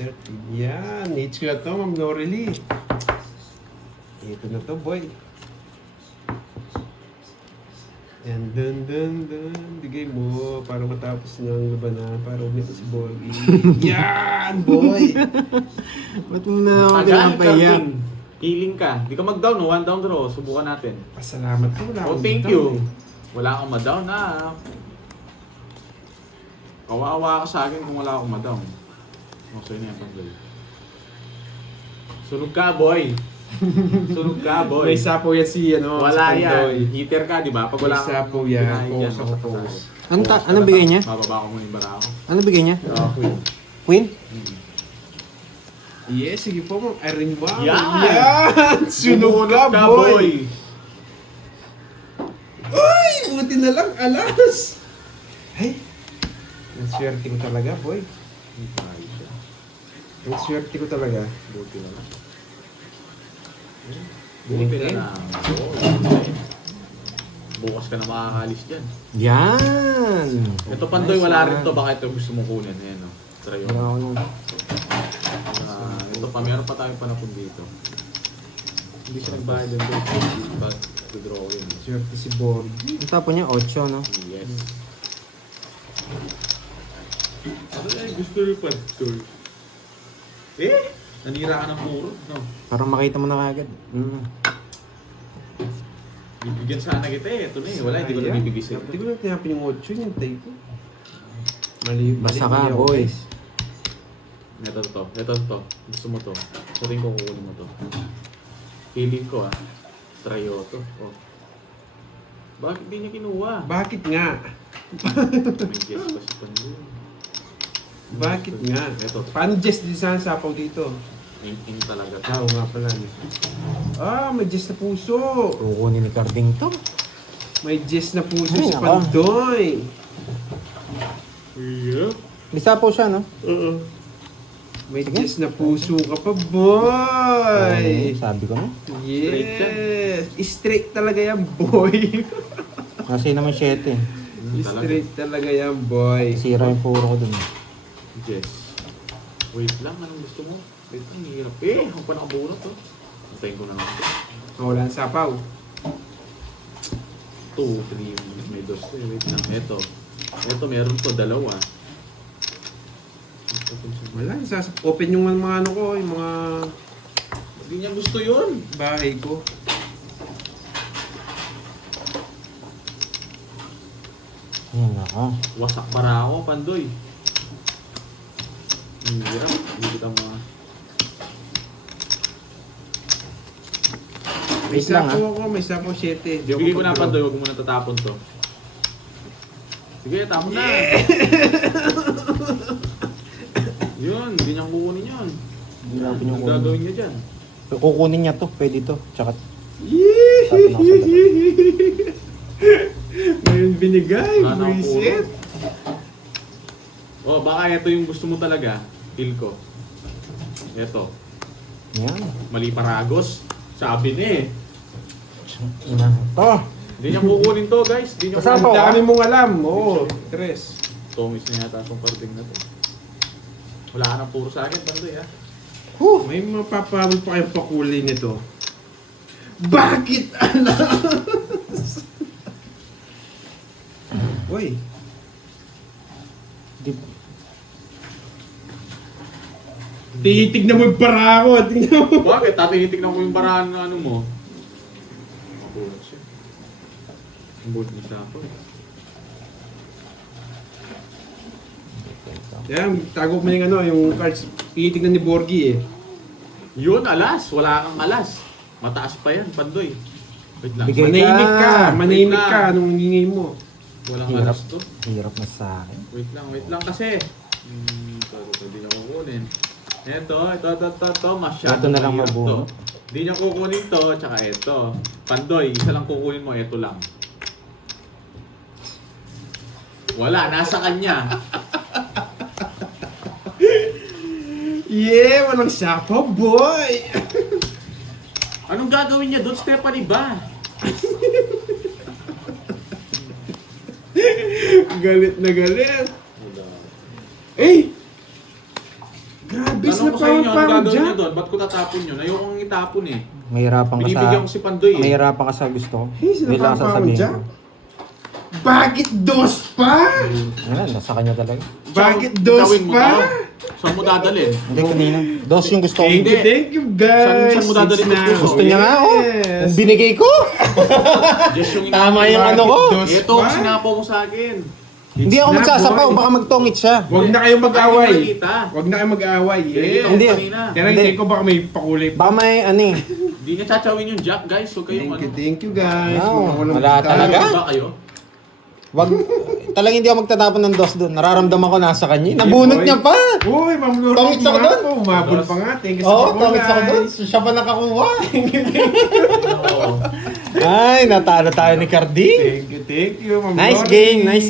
13. Yan, hits ko na to, Ma'am Lorely. Ito na to, boy. Yan, dun. Bigay mo para matapos niya ang labanan. Para umito si boy. Yan, boy! Ba't mo na ako Tagal, pinapahiya? Carding. Healing ka. Di ka mag-down, no? 1 down draw. Subukan natin. Pasalamat ko. Wala Oh, akong thank down, you. eh. Wala akong ma-down na. Kawawa ka sa akin kung wala akong ma-down. So, yun yan, panggal. Sunog ka, boy. Sunog ka, boy. May sapo yan si, ano, Wala si Pandoy. yan. Heater ka, di ba? Pag wala May sapo yan. kinain Focus ako, basta focus. tayo. Ano bigay niya? Bababa ko muna yung bara ko. Ano bigay niya? Okay. Queen? Yes, sige po, Ma'am. Irene Wow. Yan! Sunog ka, boy! Uy! Buti na lang, alas! Ay! Ang swerte ko talaga, boy. Ang swerte ko talaga. Buti na lang. Buti Buti na lang. Oo. Bukas ka na makakalis dyan. Yan! Ito Pandoy, wala rin to. Baka ito gusto mong kunin. Ayan o. Try yun. Ito pa, meron pa tayong panapon dito. Hindi siya nagbayad din doon. But, to draw yun. Swerte si Borg. Ang tapo niya, 8, no? Yes. Ano na gusto rin Pandoy? Nanira ka ng puro. No? Parang makita mo na kagad. Bibigyan sana kita eh. Ito na eh. Wala, hindi ko na bibigay sa'yo. Hindi ko na tinapin yung 8, yung tay ko. Mali, Basta mali ka, ako, boys. Ito to. Gusto mo to. Sa rin ko kukunin mo to. Feeling ko ah. Trayo to. Oh. Bakit di niya kinuha? Bakit nga? May guess pa si Pandoy. Bakit nga? Ito. Paano Jess di sana sapaw dito? In talaga to. Oo nga pala. May Jess na puso. Kukunin ni Carding to. May Jess na puso Ay, si nako. Pandoy. Yeah. Lisa po siya, no? May Jess na puso ka pa, boy. Sabi ko na. Yes. Straight talaga yan, boy. Kasi naman 7. Straight talaga yan, boy. Sira yung puro ko dun. Yes. Wait lang, anong gusto mo? Wait lang, hirap. Ang panakabunot to. Antayin ko na lang ito. Wala ang sapaw. 2, 3. May dos to eh. Wait lang. Ito. Ito meron to, dalawa. Wala, open yung mga ano ko, yung mga Hindi niya gusto yun. bahay ko. Yan ako. Wasak para ako, Pandoy. Hindi hirap. Hindi kita mga... May Wait lang, sapo ako, may sapo 7. Bibigay ko na, Pandoy. Huwag mo na tatapon to. Sige, tapon na. Yun, hindi niya kukunin yun. Hindi natin yung Ang gagawin niya dyan. Kukunin niya to, pwede to. Tsaka, Ngayon binigay, Ano ang reset. Oh, baka ito yung gusto mo talaga. Feel ko. Ito. yan. Mali paragos. Sabi ni eh. Ina to. Hindi niya kukunin to, guys. Hindi niya Kasama Ang ko, dami mong alam. Oo, 3. Tomis na yata itong carding na to. Wala ka ng puro sa akin, Pandoy ha. May mapapawal pa kayong pakulay nito. Bakit alas? Uy, Di, titignan mo yung para ko. Tingnan mo. Bakit? Tatinitignan ko yung barahan ng ano mo. Makulat siya. Ang board niya siya ako eh. Yan, tago mo yung ano, yung cards. Titignan ni Borgie eh. Yun, alas. Wala kang alas. Mataas pa yan, Pandoy. Wait lang. Bigay- Manahimik ka, manahimik Wait ka lang. anong hingay mo. Walang Hirap. alas to. hirap na sa akin. Wait lang kasi. Ito, hindi niya kukunin. Ito. Masyado Ito na lang mahirap mabuo. to. Hindi niya kukunin to, tsaka ito. Pandoy, isa lang kukunin mo, ito lang. Wala, nasa kanya. Yeah, walang sapo, boy! Anong gagawin niya doon, Stephanie ba? Galit na galit. Eh! Grabe Tanong sa ko sa inyo, anong pang gagawin niya dyan. doon? Ba't ko tatapon yun? Ayoko kong itapon eh. Mahirapan ka sa... Binibigyan ko si Pandoy eh. Mahirapan ka sa gusto ko. Hey, sino Wait lang pa ang sasabihin dyan? ko. Bakit dos pa? Ayan, nasa kanya talaga. Bakit Saan- dos gawin mo pa? to? Saan mo dadalhin? Hindi, kanina. Dos yung gusto ko. Thank you guys. Saan mo dadalhin It's yung now. Gusto niya nga ako. Yes. Kung binigay ko. Just yung Tama yung ano ko. Dos Ito, pa? sinapo mo sa akin. Hindi ako It's magsasapaw, not, boy. baka magtongit siya. Huwag na kayong mag-away. Ay, malita. Huwag na kayong mag-away. Eh, Hindi. kanina. Kaya Hindi. hindi ko baka may pakulay pa. Baka may ano eh. Hindi niya chachawin yung jack, guys. Huwag kayong Thank you guys. No, Mga walang wala kita. talaga. Ba kayo? Wag, talagang hindi ako magtatapon ng dos doon. Nararamdaman ko nasa kanya. Nabunot boy. niya pa. Uy, mamluro Tongits ako doon. Umabol pa nga. Thank you Oo, sa tongits ako doon. pakulay. Siya pa nakakuha. Oo. Ay, natalo tayo ni Cardi. Thank you, Ma'am Nice Lori. game, nice